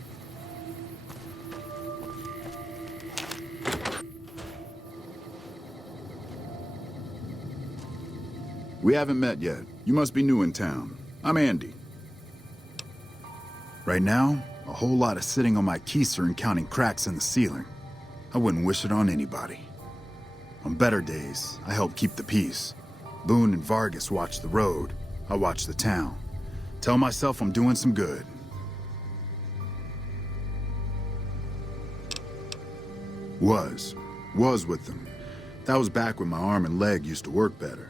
We haven't met yet. You must be new in town. I'm Andy. Right now, a whole lot of sitting on my keister and counting cracks in the ceiling. I wouldn't wish it on anybody. On better days, I help keep the peace. Boone and Vargas watch the road. I watch the town. Tell myself I'm doing some good. Was with them. That was back when my arm and leg used to work better.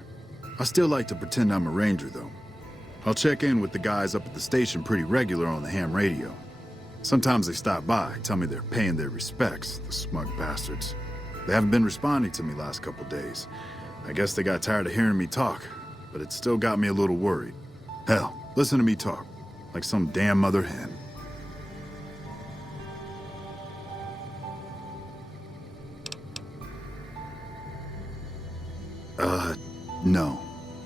I still like to pretend I'm a ranger, though. I'll check in with the guys up at the station pretty regular on the ham radio. Sometimes they stop by, tell me they're paying their respects, the smug bastards. They haven't been responding to me last couple days. I guess they got tired of hearing me talk, but it still got me a little worried. Hell, listen to me talk, like some damn mother hen.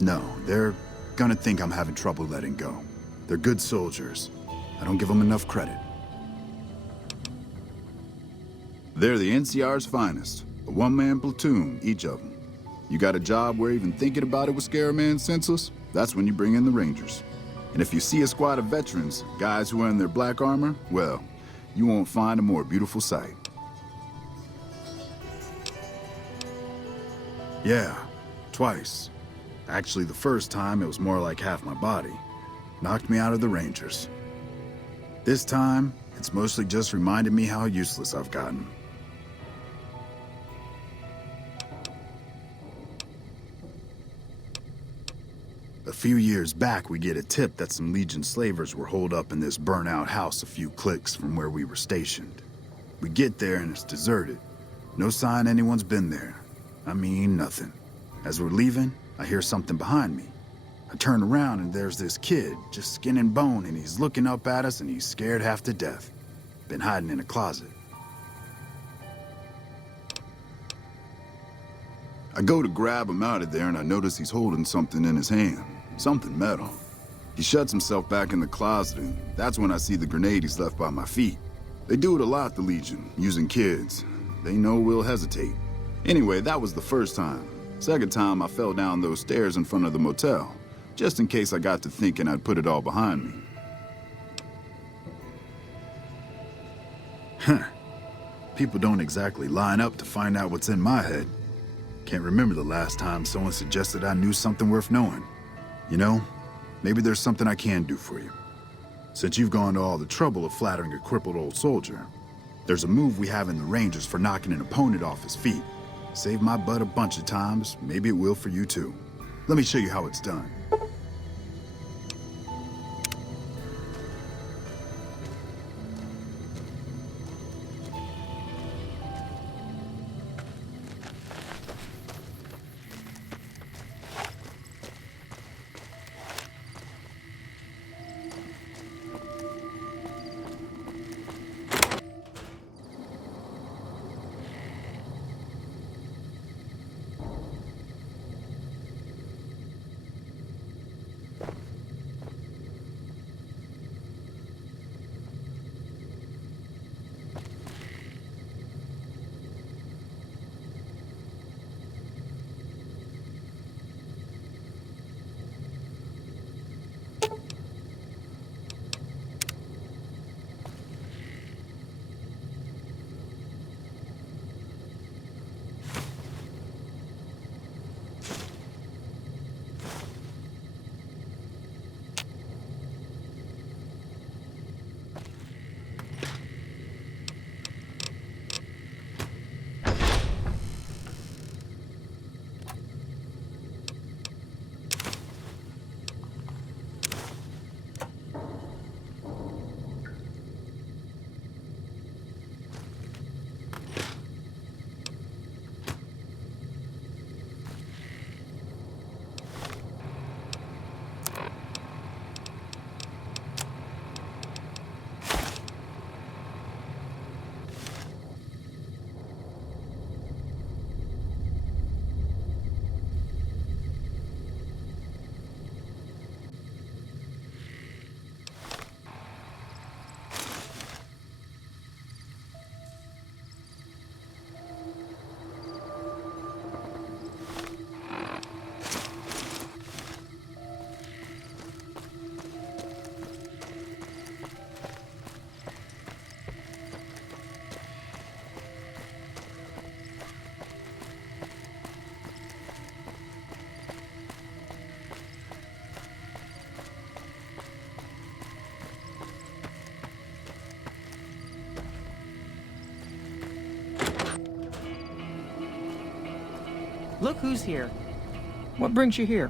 No. They're gonna think I'm having trouble letting go. They're good soldiers. I don't give them enough credit. They're the NCR's finest. A one-man platoon, each of them. You got a job where even thinking about it would scare a man senseless? That's when you bring in the Rangers. And if you see a squad of veterans, guys who are in their black armor, well, you won't find a more beautiful sight. Yeah, twice. Actually, the first time, it was more like half my body. Knocked me out of the Rangers. This time, it's mostly just reminded me how useless I've gotten. A few years back, we get a tip that some Legion slavers were holed up in this burnt-out house a few clicks from where we were stationed. We get there and it's deserted. No sign anyone's been there. I mean, nothing. As we're leaving, I hear something behind me. I turn around and there's this kid, just skin and bone, and he's looking up at us and he's scared half to death. Been hiding in a closet. I go to grab him out of there and I notice he's holding something in his hand. Something metal. He shuts himself back in the closet and that's when I see the grenade he's left by my feet. They do it a lot, the Legion, using kids. They know we'll hesitate. Anyway, that was the first time. Second time, I fell down those stairs in front of the motel, just in case I got to thinking I'd put it all behind me. Huh. People don't exactly line up to find out what's in my head. Can't remember the last time someone suggested I knew something worth knowing. You know, maybe there's something I can do for you. Since you've gone to all the trouble of flattering a crippled old soldier, there's a move we have in the Rangers for knocking an opponent off his feet. Saved my butt a bunch of times, maybe it will for you too. Let me show you how it's done. look who's here. What brings you here?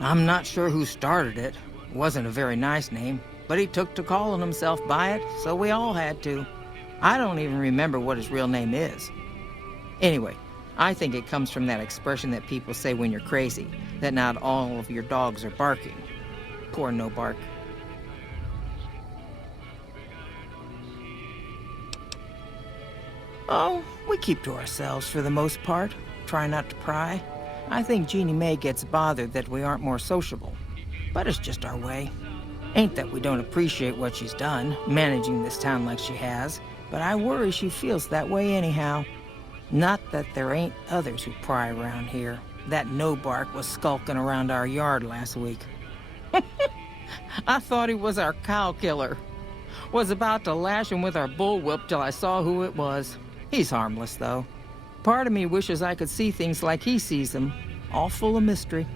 I'm not sure who started it. It wasn't a very nice name, but he took to calling himself by it, so we all had to. I don't even remember what his real name is. Anyway, I think it comes from that expression that people say when you're crazy, that not all of your dogs are barking. Poor No Bark. Oh, we keep to ourselves for the most part. Try not to pry. I think Jeannie May gets bothered that we aren't more sociable. But it's just our way. Ain't that we don't appreciate what she's done, managing this town like she has, but I worry she feels that way anyhow. Not that there ain't others who pry around here. That No Bark was skulking around our yard last week. I thought he was our cow killer. Was about to lash him with our bullwhip till I saw who it was. He's harmless, though. Part of me wishes I could see things like he sees them, all full of mystery.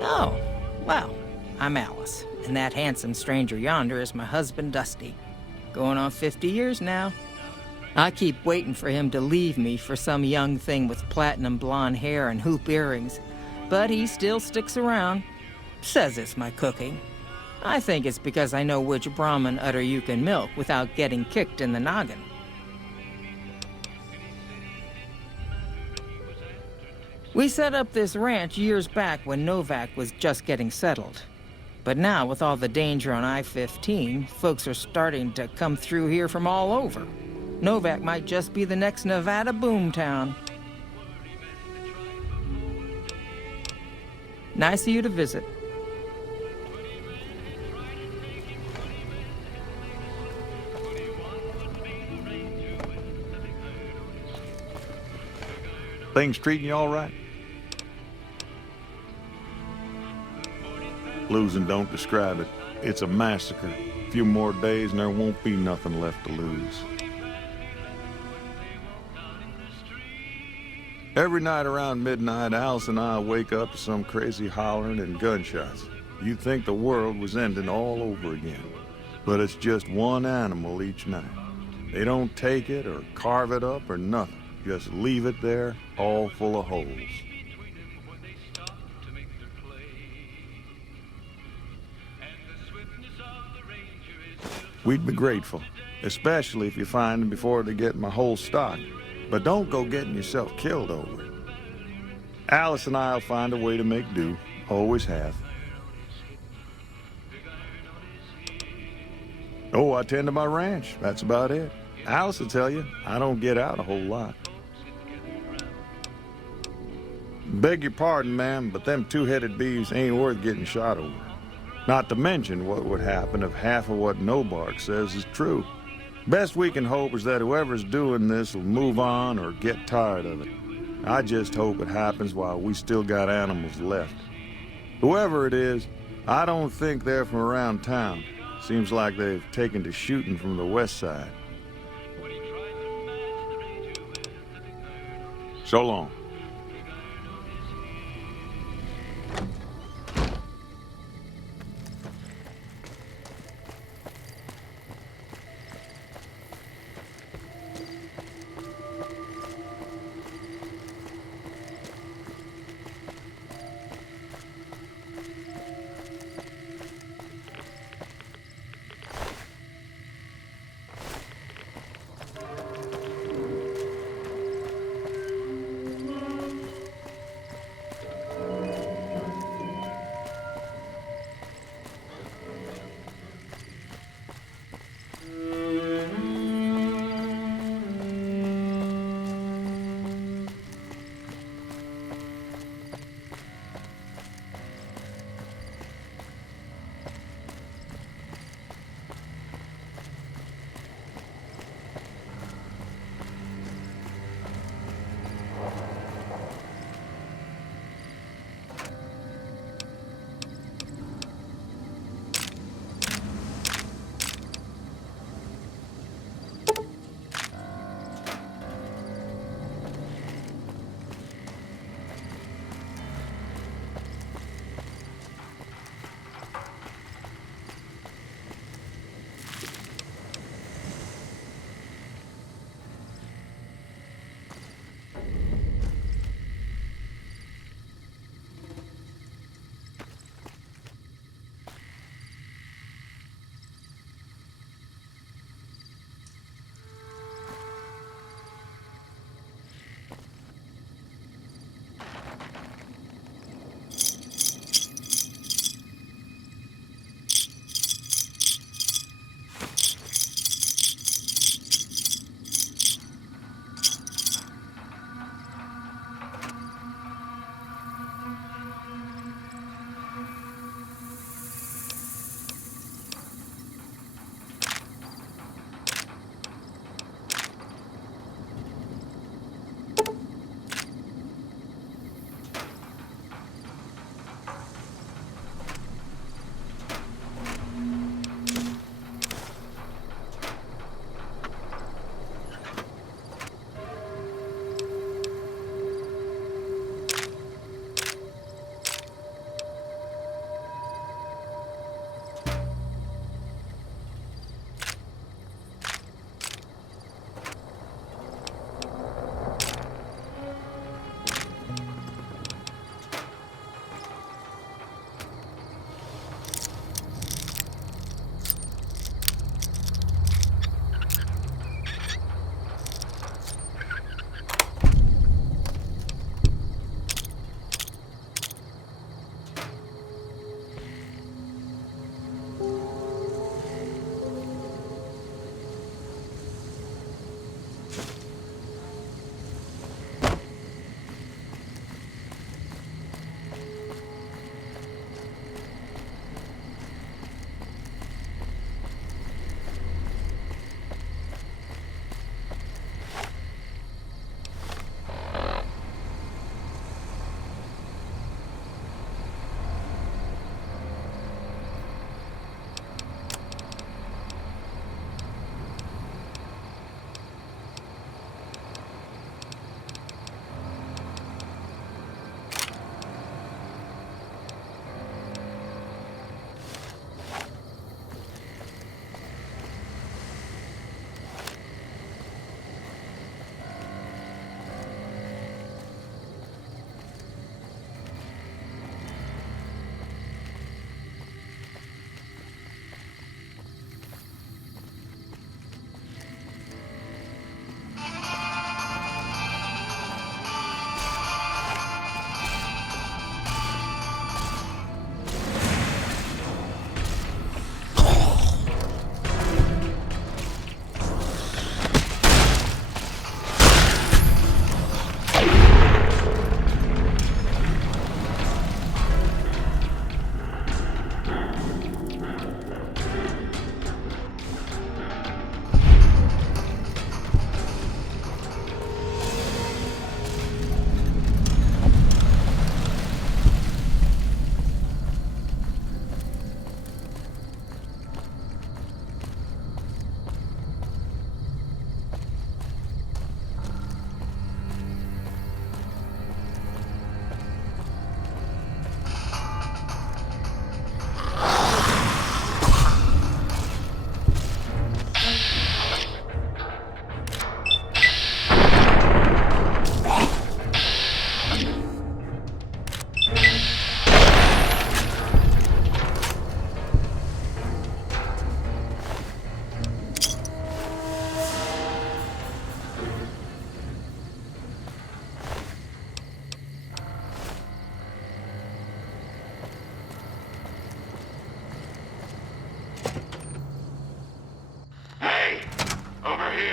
Oh, well, I'm Alice, and that handsome stranger yonder is my husband, Dusty. Going on 50 years now. I keep waiting for him to leave me for some young thing with platinum blonde hair and hoop earrings, but he still sticks around. Says it's my cooking. I think it's because I know which Brahmin udder you can milk without getting kicked in the noggin. We set up this ranch years back when Novak was just getting settled. But now, with all the danger on I-15, folks are starting to come through here from all over. Novak might just be the next Nevada boomtown. Nice of you to visit. Things treating you all right? Losing don't describe it. It's a massacre. A few more days and there won't be nothing left to lose. Every night around midnight, Alice and I wake up to some crazy hollering and gunshots. You'd think the world was ending all over again. But it's just one animal each night. They don't take it or carve it up or nothing. Just leave it there, all full of holes. We'd be grateful, especially if you find them before they get my whole stock. But don't go getting yourself killed over it. Alice and I'll find a way to make do, always have. Oh, I tend to my ranch, that's about it. Alice will tell you, I don't get out a whole lot. Beg your pardon, ma'am, but them two-headed beeves ain't worth getting shot over. Not to mention what would happen if half of what No Bark says is true. Best we can hope is that whoever's doing this will move on or get tired of it. I just hope it happens while we still got animals left. Whoever it is, I don't think they're from around town. Seems like they've taken to shooting from the west side. So long.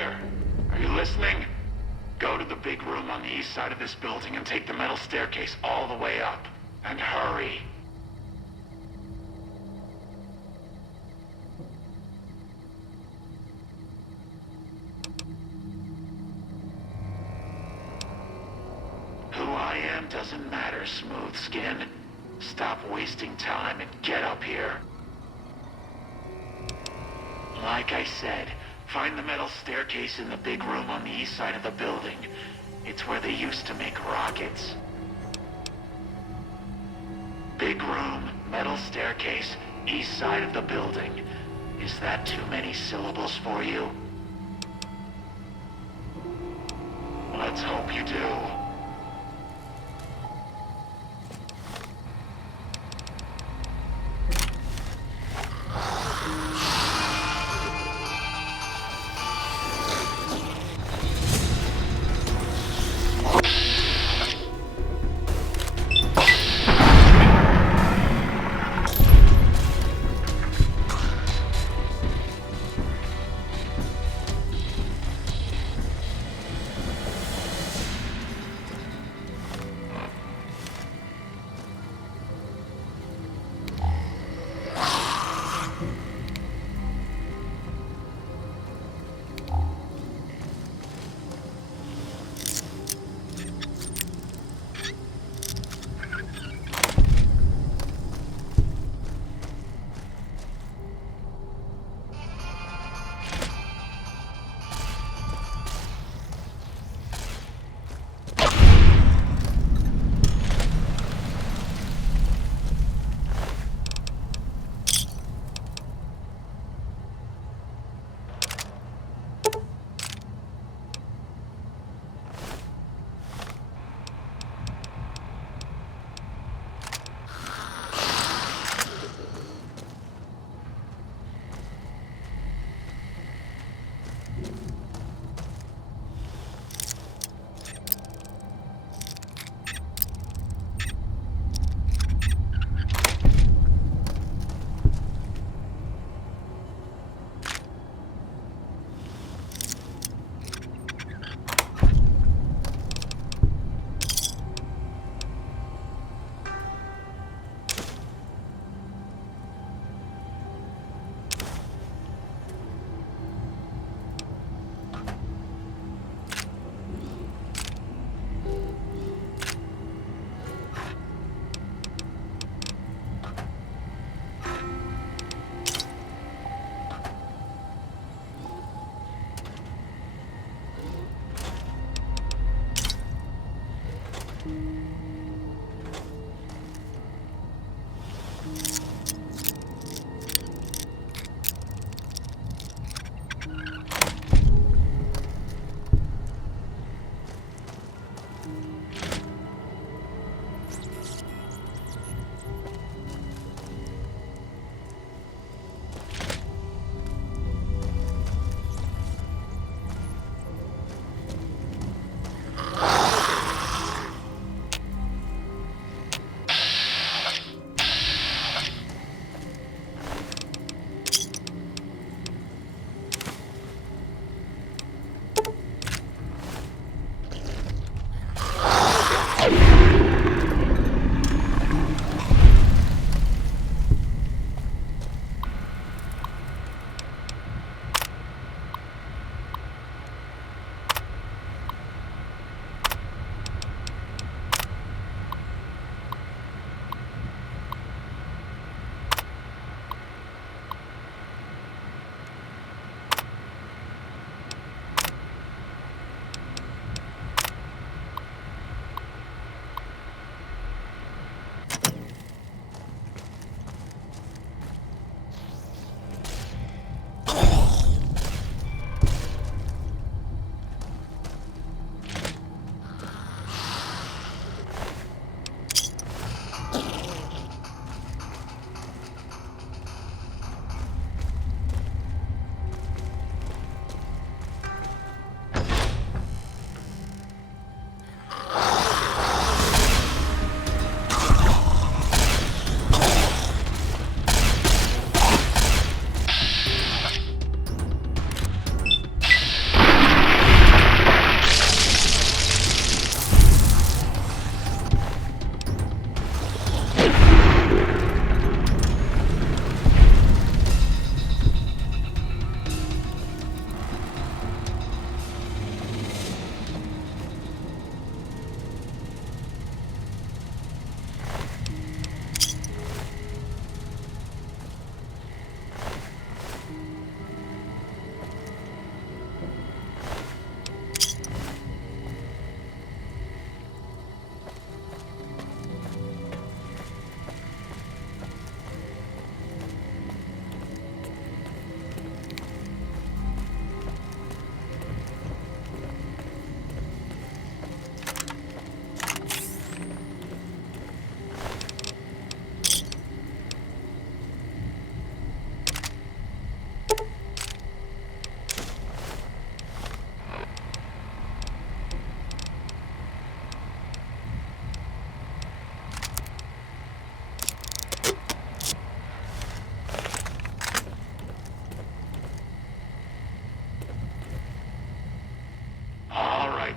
there. Are you listening? Go to the big room on the east side of this building and take the metal staircase all the way up. And hurry. Who I am doesn't matter, Smooth Skin. Stop wasting time and get up here. Like I said, find the metal staircase in the big room on the east side of the building. It's where they used to make rockets. Big room, metal staircase, east side of the building. Is that too many syllables for you? Let's hope you do.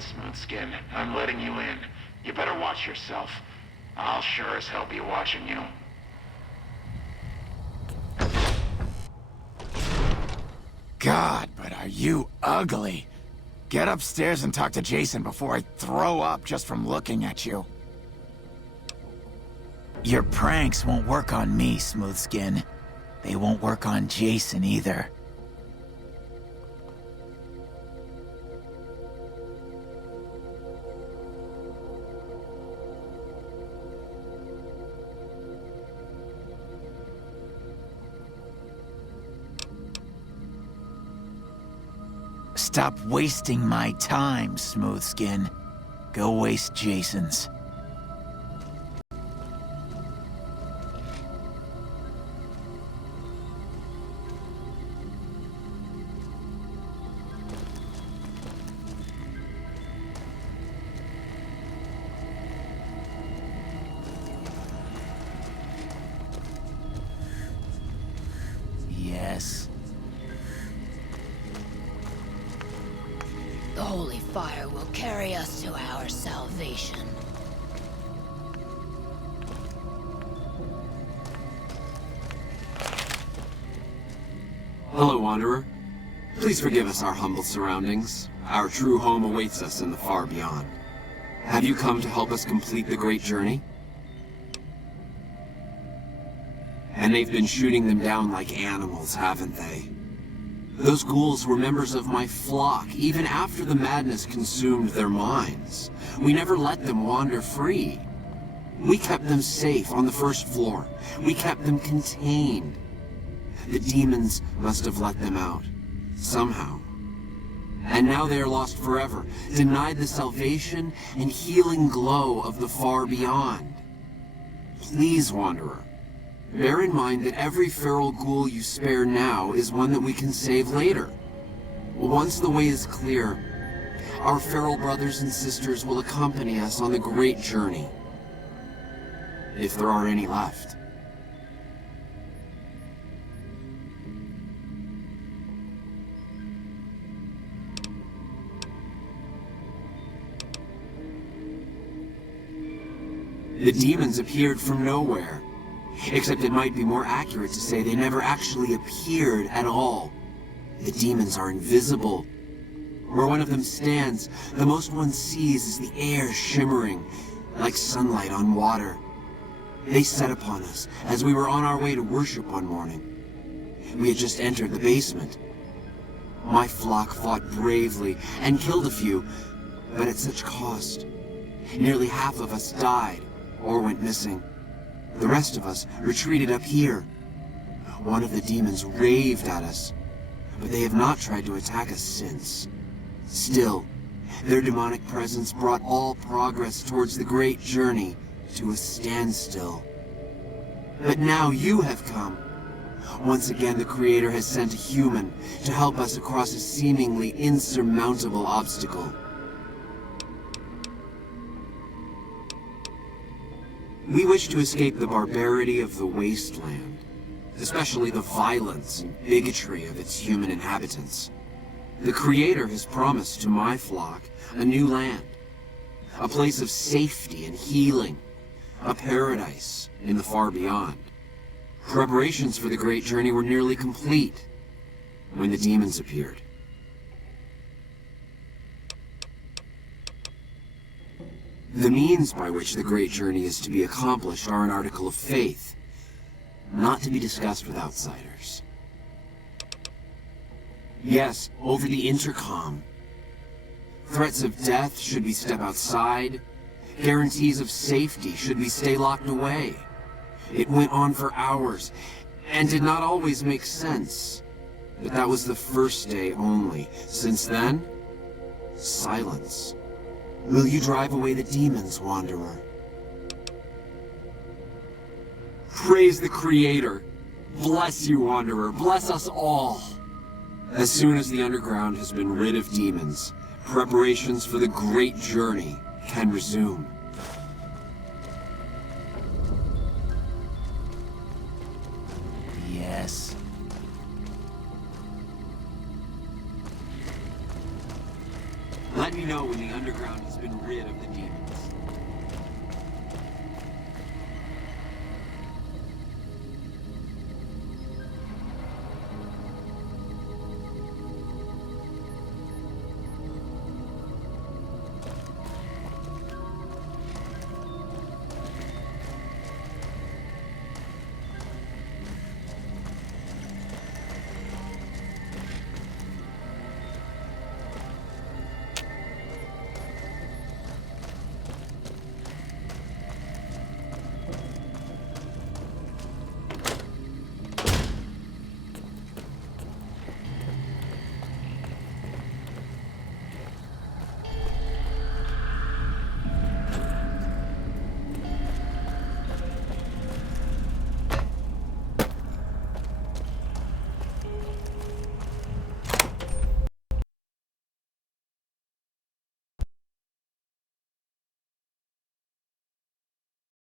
Smoothskin. I'm letting you in. You better watch yourself. I'll sure as hell be watching you. God, but are you ugly. Get upstairs and talk to Jason before I throw up just from looking at you. Your pranks won't work on me, Smoothskin. They won't work on Jason either. Stop wasting my time, Smoothskin. Go waste Jason's. Yes. The holy fire will carry us to our salvation. Hello, Wanderer. Please forgive us our humble surroundings. Our true home awaits us in the far beyond. Have you come to help us complete the great journey? And they've been shooting them down like animals, haven't they? Those ghouls were members of my flock, even after the madness consumed their minds. We never let them wander free. We kept them safe on the first floor. We kept them contained. The demons must have let them out, somehow. And now they are lost forever, denied the salvation and healing glow of the far beyond. Please, Wanderer, bear in mind that every feral ghoul you spare now is one that we can save later. Once the way is clear, our feral brothers and sisters will accompany us on the great journey. If there are any left. The demons appeared from nowhere. Except it might be more accurate to say they never actually appeared at all. The demons are invisible. Where one of them stands, the most one sees is the air shimmering, like sunlight on water. They set upon us as we were on our way to worship one morning. We had just entered the basement. My flock fought bravely and killed a few, but at such cost. Nearly half of us died or went missing. The rest of us retreated up here. One of the demons raved at us, but they have not tried to attack us since. Still, their demonic presence brought all progress towards the great journey to a standstill. But now you have come. Once again, the Creator has sent a human to help us across a seemingly insurmountable obstacle. We wish to escape the barbarity of the wasteland, especially the violence and bigotry of its human inhabitants. The Creator has promised to my flock a new land, a place of safety and healing, a paradise in the far beyond. Preparations for the great journey were nearly complete when the demons appeared. The means by which the great journey is to be accomplished are an article of faith, not to be discussed with outsiders. Yes, over the intercom. Threats of death should we step outside. Guarantees of safety should we stay locked away. It went on for hours, and did not always make sense. But that was the first day only. Since then, silence. Will you drive away the demons, Wanderer? Praise the Creator. Bless you, Wanderer. Bless us all. As soon as the underground has been rid of demons, preparations for the great journey can resume. Yes. Let me know when the underground has been rid of the demons.